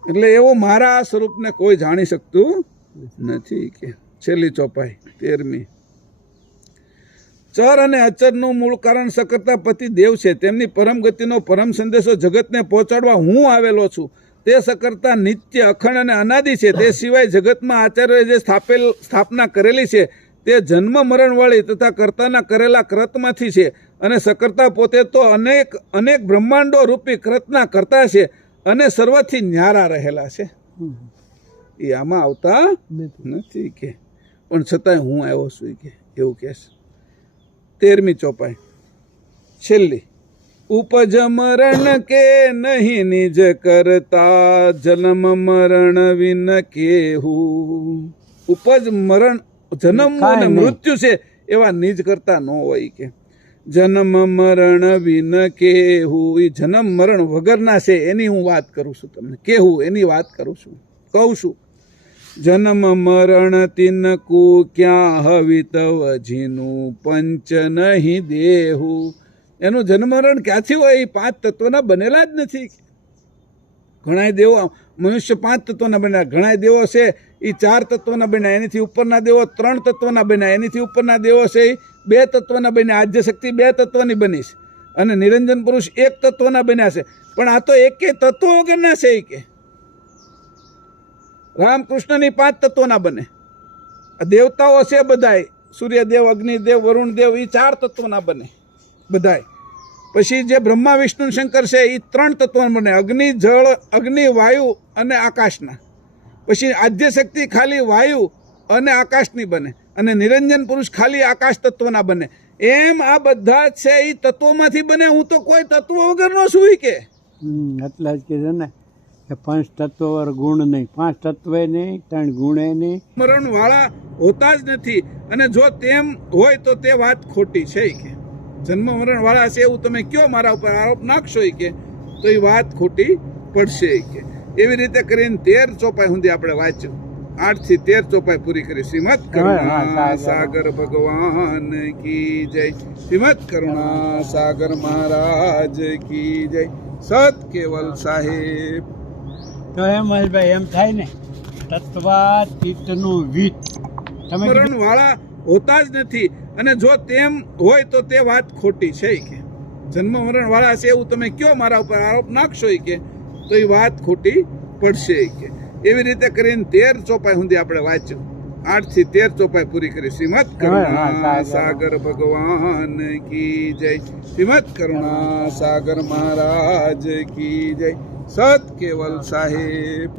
એટલે એવું મારા સ્વરૂપને કોઈ જાણી શકતું નથી કે. છેલ્લી ચોપાઈ 13મી. ચર અને અચરનું મૂળ કારણ સકર્તા પતિ દેવ છે. તેમની પરમ ગતિનો પરમ સંદેશો જગતને પહોંચાડવા હું આવેલો છું. તે સકર્તા નિત્ય અખંડ અને અનાદિ છે. તે સિવાય જગતમાં આચાર્યોએ જે સ્થાપના કરેલી છે તે જન્મ મરણવાળી તથા કર્તાના કરેલા કૃતમાંથી છે. અને સકર્તા પોતે તો અનેક અનેક બ્રહ્માંડો રૂપી કૃતના કરતા છે અને સર્વથી ન્યારા રહેલા છે. એ આમાં આવતા નથી કે, પણ છતાંય હું આવ્યો છું કે એવું કહે છે. 13મી ચોપાઈ છેલ્લી. ઉપજ મરણ કે નહીં નિજ કરતા, જન્મ મરણ વિન કેહું. ઉપજ મરણ જન્મ અને મૃત્યુ છે એવા નિજ કરતા ન હોય કે. જન્મ મરણ વિન કેહું, એ જન્મ મરણ વગરના છે એની હું વાત કરું છું તમને. કેહું એની વાત કરું છું, કહું છું. જન્મ મરણ તિનકુ ક્યાં હવિતવ જીનું, પંચ નહીં દેહું. એનું જન્મ મરણ ક્યાંથી હોય? એ 5 તત્વના બનેલા જ નથી. ઘણા દેવો, મનુષ્ય 5 તત્વના બન્યા, ઘણા દેવો છે એ 4 તત્વના બન્યા, એનીથી ઉપરના દેવો 3 તત્વના બન્યા, એનીથી ઉપરના દેવો છે એ 2 તત્વના બન્યા. આદ્ય શક્તિ 2 તત્વની બની છે અને નિરંજન પુરુષ 1 તત્વના બન્યા છે. પણ આ તો એકે તત્વ વગરના છે. એ કે રામકૃષ્ણની 5 તત્વના બને. દેવતાઓ છે બધાય, સૂર્યદેવ, અગ્નિદેવ, વરુણદેવ, એ 4 તત્વના બને બધાય. પછી જે બ્રહ્મા વિષ્ણુ શંકર છે એ 3 તત્વના બને, અગ્નિ, જળ, અગ્નિ, વાયુ અને આકાશના. પછી આદ્ય શક્તિ ખાલી વાયુ અને આકાશની બને અને નિરંજન પુરુષ ખાલી આકાશ તત્વના બને. એમ આ બધા છે એ તત્વોમાંથી બને. હું તો કોઈ તત્વ વગરનો છું કે. એટલે જ કીધું ને કે 5 તત્વ વર ગુણ નહીં, 5 તત્વે નહીં, 3 ગુણે નહીં. મરણ વાળા હોતા જ નથી. અને જો તેમ હોય તો તે વાત ખોટી છે કે. જન્મ મરણ વાળા છે એવું તમે કયો, મારા ઉપર આરોપ નાખશો કે, તો એ વાત ખોટી પડશે કે. એવી રીતે કરીને 13 ચોપાઈ સુધી આપણે વાંચ્યું. 8 થી 13 ચોપાઈ પૂરી કરી. શ્રીમદ કરુણા સાગર ભગવાન કી જય. શ્રીમદ કરુણા સાગર મહારાજ કી જય. સત કેવલ સાહેબ. તો એમ જ ભાઈ એમ થાય ને, તત્વાતીતનું વિત તમે મરણ વાળા હોતા જ નથી. અને જો તેમ હોય તો તે વાત ખોટી છે કે. જન્મ મરણ વાળા છે એવું તમે કયો, મારા ઉપર આરોપ નાખશો કે, તો એ વાત ખોટી પડશે કે. એવી રીતે કરીને 13 ચોપાઈ સુધી આપણે વાંચ્યું. 8 થી 13 ચોપાઈ પૂરી કરી. શ્રીમદ કરુણા સાગર ભગવાન કી જય. શ્રીમદ કરુણા સાગર મહારાજ કી જય. સત કેવલ સાહેબ.